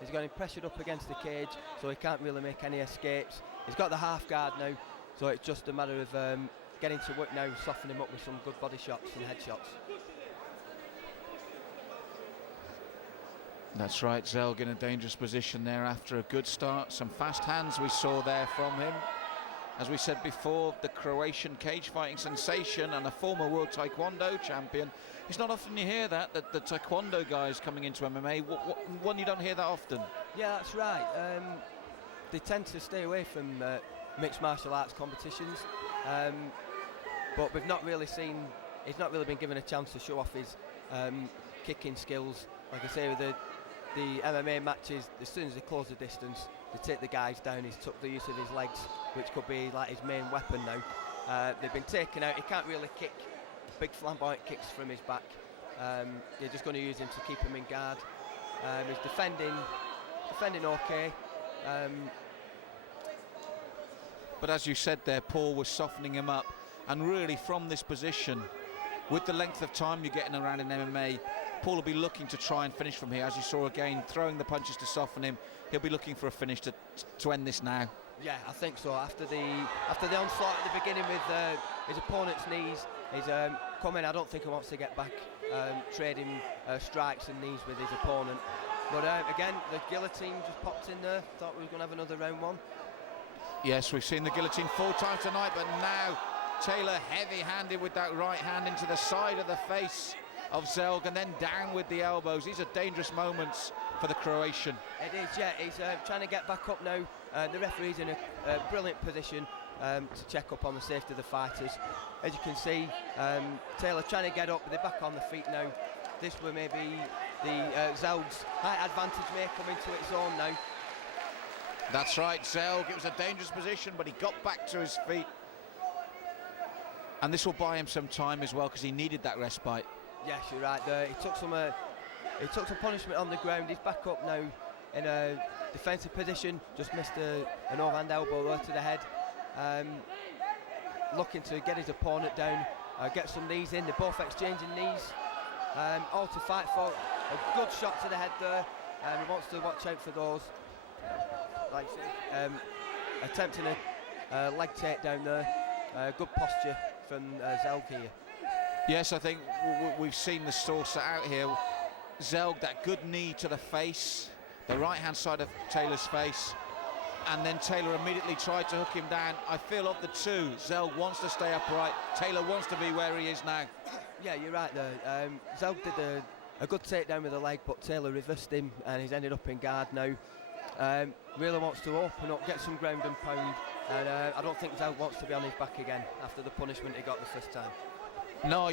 He's got him pressured up against the cage, so he can't really make any escapes. He's got the half guard now, so it's just a matter of getting to work now, soften him up with some good body shots and head shots. That's right, Zelg in a dangerous position there after a good start. Some fast hands we saw there from him. As we said before, the Croatian cage fighting sensation and a former world taekwondo champion. It's not often you hear that the taekwondo guys coming into MMA. One you don't hear that often. Yeah, that's right. They tend to stay away from mixed martial arts competitions, but we've not really seen. He's not really been given a chance to show off his kicking skills. Like I say, with the MMA matches, as soon as they close the distance, they take the guys down. He's took the use of his legs, which could be like his main weapon now. They've been taken out. He can't really kick big flamboyant kicks from his back. They're just going to use him to keep him in guard. He's defending okay. But as you said there, Paul was softening him up, and really from this position, with the length of time you're getting around in MMA, Paul will be looking to try and finish from here. As you saw again, throwing the punches to soften him. He'll be looking for a finish to end this now. Yeah, I think so. After the onslaught at the beginning with his opponent's knees, he's coming. I don't think he wants to get back trading strikes and knees with his opponent. But again, the guillotine just popped in there. Thought we were going to have another round one. Yes, we've seen the guillotine 4 times tonight, but now Taylor heavy-handed with that right hand into the side of the face of Zelg, and then down with the elbows. These are dangerous moments for the Croatian. It is, yeah. He's trying to get back up now. The referee's in a brilliant position to check up on the safety of the fighters. As you can see, Taylor trying to get up, but they're back on the feet now. This will maybe the Zelg's height advantage may come into its own now. That's right, Zelg. It was a dangerous position, but he got back to his feet. And this will buy him some time as well, because he needed that respite. Yes, you're right there. He took some punishment on the ground. He's back up now in a defensive position. Just missed an overhand elbow there to the head. Looking to get his opponent down, get some knees in. They're both exchanging knees. All to fight for. A good shot to the head there. He wants to watch out for those. Like attempting a leg takedown there. Good posture from Zelg here. Yes, I think we've seen the source out here. Zelg, that good knee to the face, the right-hand side of Taylor's face, and then Taylor immediately tried to hook him down. I feel of the two, Zelg wants to stay upright. Taylor wants to be where he is now. Yeah, you're right there. Zelg did a good takedown with the leg, but Taylor reversed him, and he's ended up in guard now. Really wants to open up, get some ground and pound, and I don't think Zelg wants to be on his back again after the punishment he got the first time. No,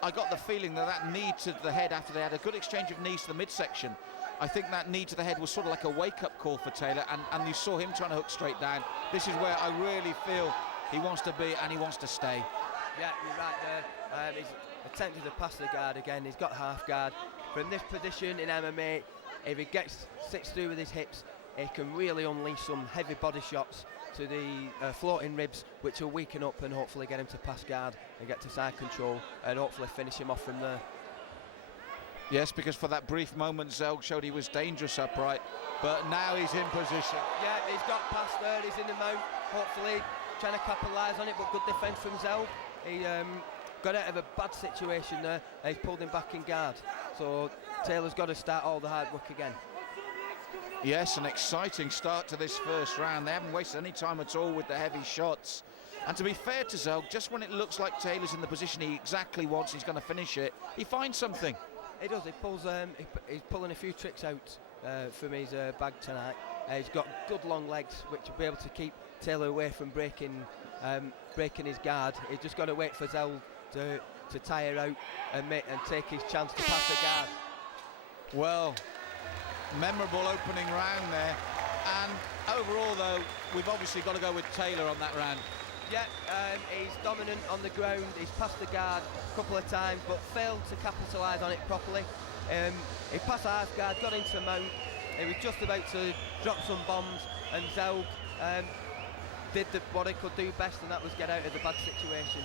I got the feeling that knee to the head after they had a good exchange of knees to the midsection. I think that knee to the head was sort of like a wake-up call for Taylor, and you saw him trying to hook straight down. This is where I really feel he wants to be, and he wants to stay. Yeah, you're right there. He's attempted to pass the guard again. He's got half guard. From this position in MMA, if he sits through with his hips, he can really unleash some heavy body shots to the floating ribs, which will weaken up and hopefully get him to pass guard and get to side control and hopefully finish him off from there. Yes, because for that brief moment Zelg showed he was dangerous upright, but now he's in position. Yeah, he's got past there, he's in the mount, hopefully trying to capitalise on it, but good defence from Zelg. He got out of a bad situation there and he's pulled him back in guard, so Taylor's got to start all the hard work again. Yes, an exciting start to this first round. They haven't wasted any time at all with the heavy shots. And to be fair to Zelg, just when it looks like Taylor's in the position he exactly wants, he's going to finish it, he finds something. He does. He pulls. He's pulling a few tricks out from his bag tonight. He's got good long legs, which will be able to keep Taylor away from breaking his guard. He's just got to wait for Zelg to tire out and take his chance to pass the guard. Well, memorable opening round there, and overall though we've obviously got to go with Taylor on that round. Yeah, he's dominant on the ground. He's passed the guard a couple of times but failed to capitalise on it properly. He passed the half guard, got into mount, he was just about to drop some bombs, and Zelg did what he could do best, and that was get out of the bad situation.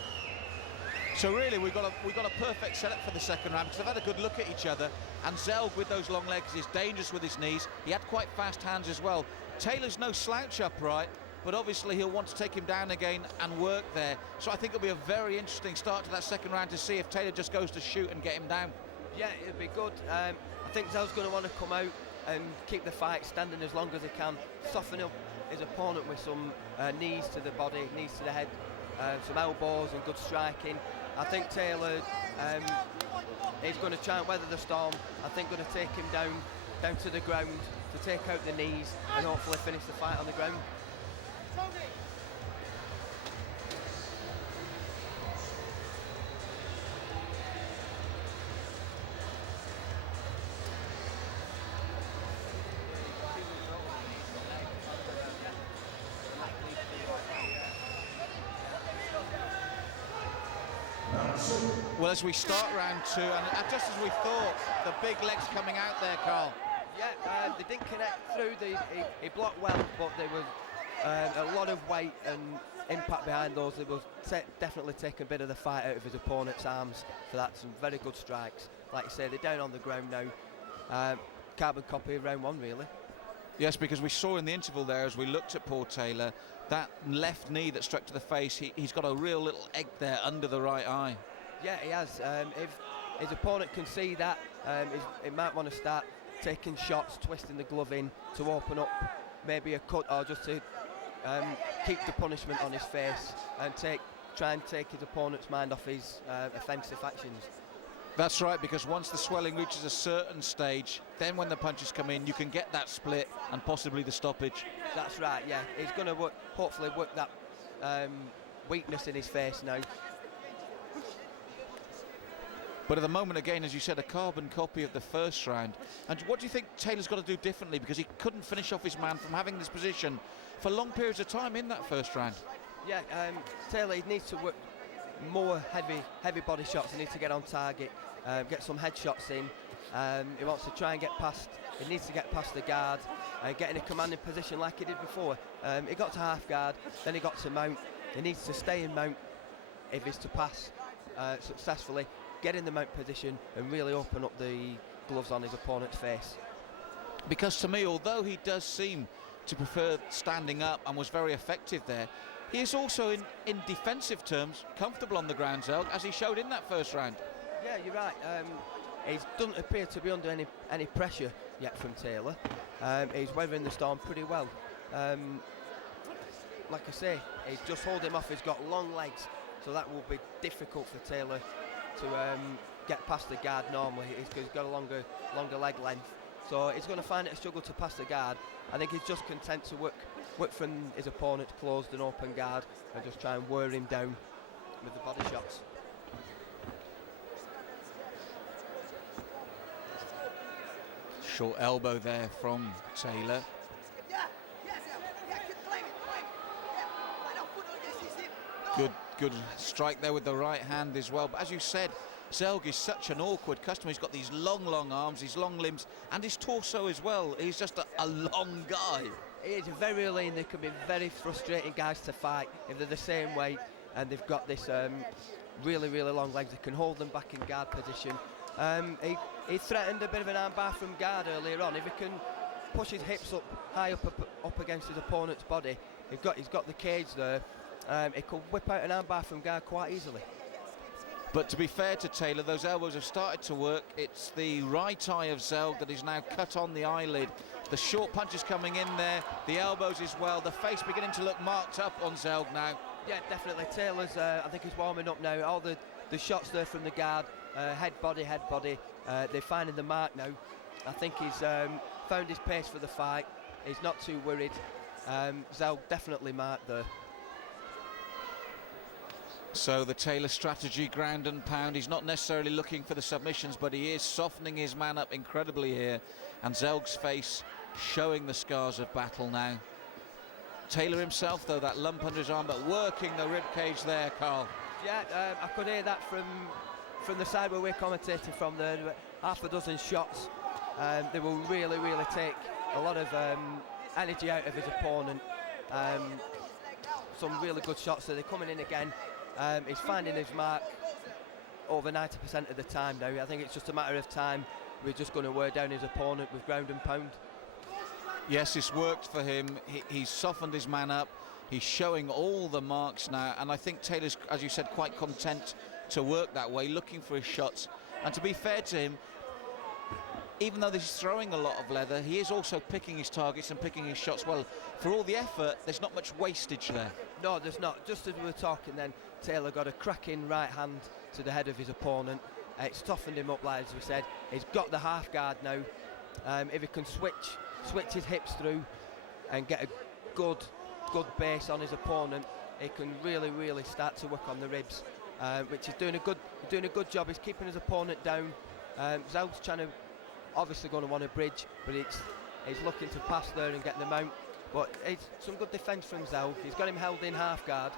So really, we've got a perfect setup for the second round, because they've had a good look at each other, and Zelg with those long legs is dangerous with his knees. He had quite fast hands as well. Taylor's no slouch upright, but obviously he'll want to take him down again and work there. So I think it'll be a very interesting start to that second round to see if Taylor just goes to shoot and get him down. Yeah, it'll be good. I think Zel's going to want to come out and keep the fight standing as long as he can, soften up his opponent with some knees to the body, knees to the head, some elbows and good striking. I think Taylor is going to try and weather the storm. I think going to take him down to the ground to take out the knees and hopefully finish the fight on the ground. Well, as we start round two, and just as we thought, the big legs coming out there, Carl. Yeah, they didn't connect through. He blocked well, but there was a lot of weight and impact behind those. They will definitely take a bit of the fight out of his opponent's arms for that. Some very good strikes. Like you say, they're down on the ground now. Carbon copy of round one, really. Yes, because we saw in the interval there, as we looked at Paul Taylor, that left knee that struck to the face, he's got a real little egg there under the right eye. Yeah, he has. If his opponent can see that, he might want to start taking shots, twisting the glove in to open up maybe a cut, or just to keep the punishment on his face and try and take his opponent's mind off his offensive actions. That's right, because once the swelling reaches a certain stage, then when the punches come in, you can get that split and possibly the stoppage. That's right, yeah. He's going to hopefully work that weakness in his face now. But at the moment, again, as you said, a carbon copy of the first round. And what do you think Taylor's got to do differently? Because he couldn't finish off his man from having this position for long periods of time in that first round. Yeah, Taylor, he needs to work more heavy body shots. He needs to get on target, get some headshots in. He wants to try and get past, he needs to get past the guard, get in a commanding position like he did before. He got to half guard, then he got to mount. He needs to stay in mount if he's to pass successfully, get in the mount position and really open up the gloves on his opponent's face. Because to me, although he does seem to prefer standing up and was very effective there, he is also in defensive terms comfortable on the ground, Zelg, as he showed in that first round. Yeah, you're right. He doesn't appear to be under any pressure yet from Taylor. He's weathering the storm pretty well. Like I say, he's just holding him off. He's got long legs, so that will be difficult for Taylor to get past the guard normally. He's got a longer leg length, so he's going to find it a struggle to pass the guard. I think he's just content to work from his opponent's closed and open guard and just try and wear him down with the body shots. Short elbow there from Taylor. Good strike there with the right hand as well. But as you said, Zelg is such an awkward customer. He's got these long arms, these long limbs, and his torso as well. He's just a long guy. He is very lean. They can be very frustrating guys to fight if they're the same weight and they've got this really long legs. They can hold them back in guard position. He threatened a bit of an armbar from guard earlier on. If he can push his hips up high up against his opponent's body, he's got the cage there. He could whip out an armbar from guard quite easily. But to be fair to Taylor, those elbows have started to work. It's the right eye of Zelg that is now cut on the eyelid. The short punches coming in there, the elbows as well, the face beginning to look marked up on Zelg now. Yeah, definitely. Taylor's, I think he's warming up now. All the shots there from the guard, head, body. They're finding the mark now. I think he's found his pace for the fight. He's not too worried. Zelg definitely marked there. So the Taylor strategy, ground and pound. He's not necessarily looking for the submissions, but he is softening his man up incredibly here. And Zelg's face showing the scars of battle now. Taylor himself, though, that lump under his arm, but working the rib cage there, Carl. Yeah, I could hear that from the side where we're commentating from there. Half a dozen shots. They will really take a lot of energy out of his opponent. Some really good shots, so they're coming in again. He's finding his mark. over 90% of the time now. I think it's just a matter of time. We're just going to wear down his opponent with ground and pound. Yes, it's worked for him. He's softened his man up. He's showing all the marks now, and I think Taylor's, as you said, quite content to work that way, looking for his shots. And to be fair to him, even though he's throwing a lot of leather, he is also picking his targets and picking his shots well. For all the effort, there's not much wastage there. No, there's not. Just as we were talking then, Taylor got a cracking right hand to the head of his opponent. It's toughened him up, like as we said. He's got the half guard now. If he can switch his hips through and get a good base on his opponent, he can really start to work on the ribs, which is doing a good job. He's keeping his opponent down. Zelg's obviously going to want a bridge, but he's looking to pass there and get the mount. But it's some good defence from Zelg. He's got him held in half guard,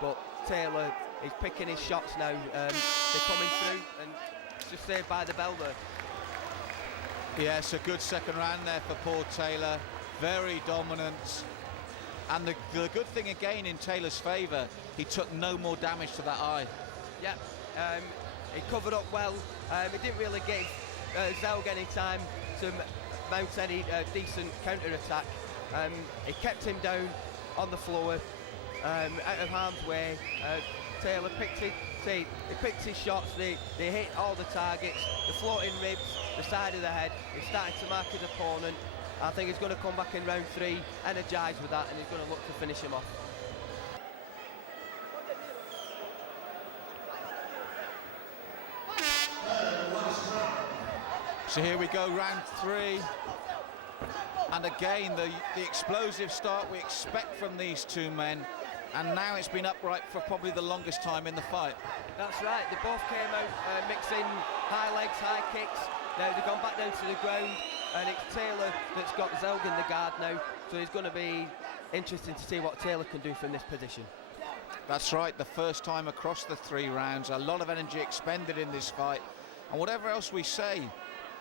but Taylor is picking his shots now. They're coming through, and it's just saved by the bell there. Yes, a good second round there for Paul Taylor. Very dominant. And the good thing again in Taylor's favour, he took no more damage to that eye. Yeah, he covered up well. He didn't really give Zelg any time to mount any decent counter-attack. He kept him down on the floor, out of harm's way. Taylor picked his shots, they hit all the targets, the floating ribs, the side of the head. He started to mark his opponent. I think he's going to come back in round 3, energised with that, and he's going to look to finish him off. So here we go, round 3. And again, the explosive start we expect from these two men. And now it's been upright for probably the longest time in the fight. That's right, they both came out mixing high legs, high kicks. Now they've gone back down to the ground, and it's Taylor that's got Zelg in the guard now. So it's going to be interesting to see what Taylor can do from this position. That's right, the first time across the 3 rounds. A lot of energy expended in this fight. And whatever else we say,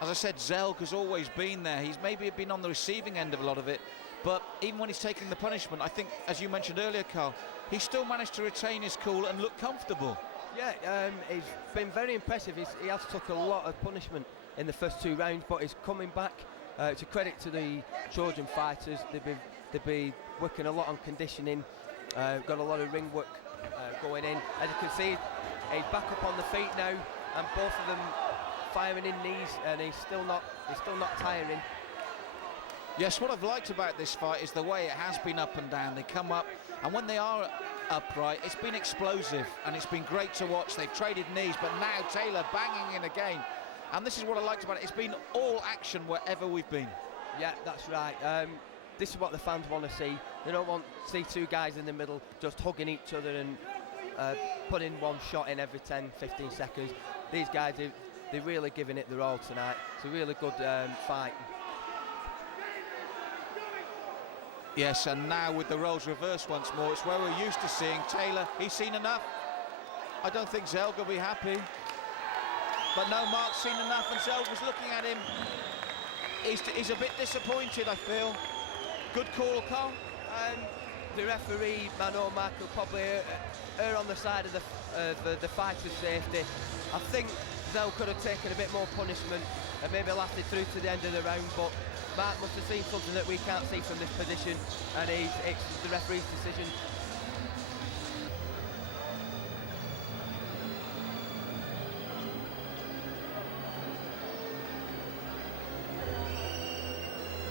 as I said, Zelg has always been there. He's maybe been on the receiving end of a lot of it. But even when he's taking the punishment, I think, as you mentioned earlier, Carl, he still managed to retain his cool and look comfortable. Yeah, he's been very impressive. He has took a lot of punishment in the first 2 rounds, but he's coming back. It's a credit to the Trojan fighters. They've been working a lot on conditioning, got a lot of ring work going in. As you can see, he's back up on the feet now, and both of them firing in knees, and he's still not tiring. Yes, what I've liked about this fight is the way it has been up and down. They come up, and when they are upright, it's been explosive, and it's been great to watch. They've traded knees, but now Taylor banging in again. And this is what I liked about it. It's been all action wherever we've been. Yeah, that's right. This is what the fans want to see. They don't want to see 2 guys in the middle just hugging each other and putting one shot in every 10-15 seconds. These guys, they're really giving it their all tonight. It's a really good fight. Yes, and now with the roles reversed once more, it's where we're used to seeing Taylor. He's seen enough. I don't think Zelg will be happy. But no, Mark's seen enough, and Zelg was looking at him. He's a bit disappointed, I feel. Good call, Carl. The referee, Mano Mark, will probably err on the side of the fighter's safety. I think Zelg could have taken a bit more punishment and maybe lasted through to the end of the round, but Mark must have seen something that we can't see from this position, and it's the referee's decision.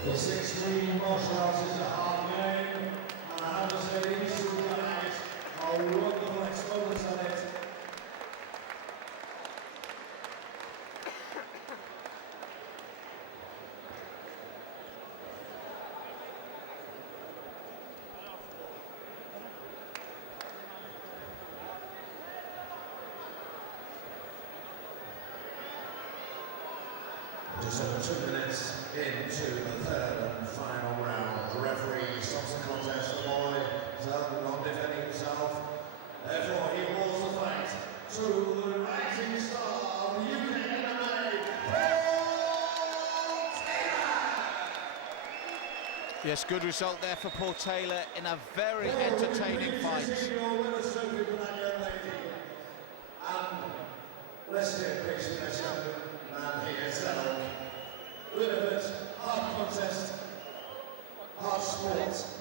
This extreme martial arts is a hard game, and I have to say these two guys are wonderful exponents of it. Just over 2 minutes into the 3rd and final round. The referee stops the contest. The boy Zelg not defending himself. Therefore, he awards the fight to the rising star of UK MMA, Paul Taylor. Yes, good result there for Paul Taylor in a very entertaining fight. Let's hear a picture of this young man here tell. Winner of it, hard contest, hard sport.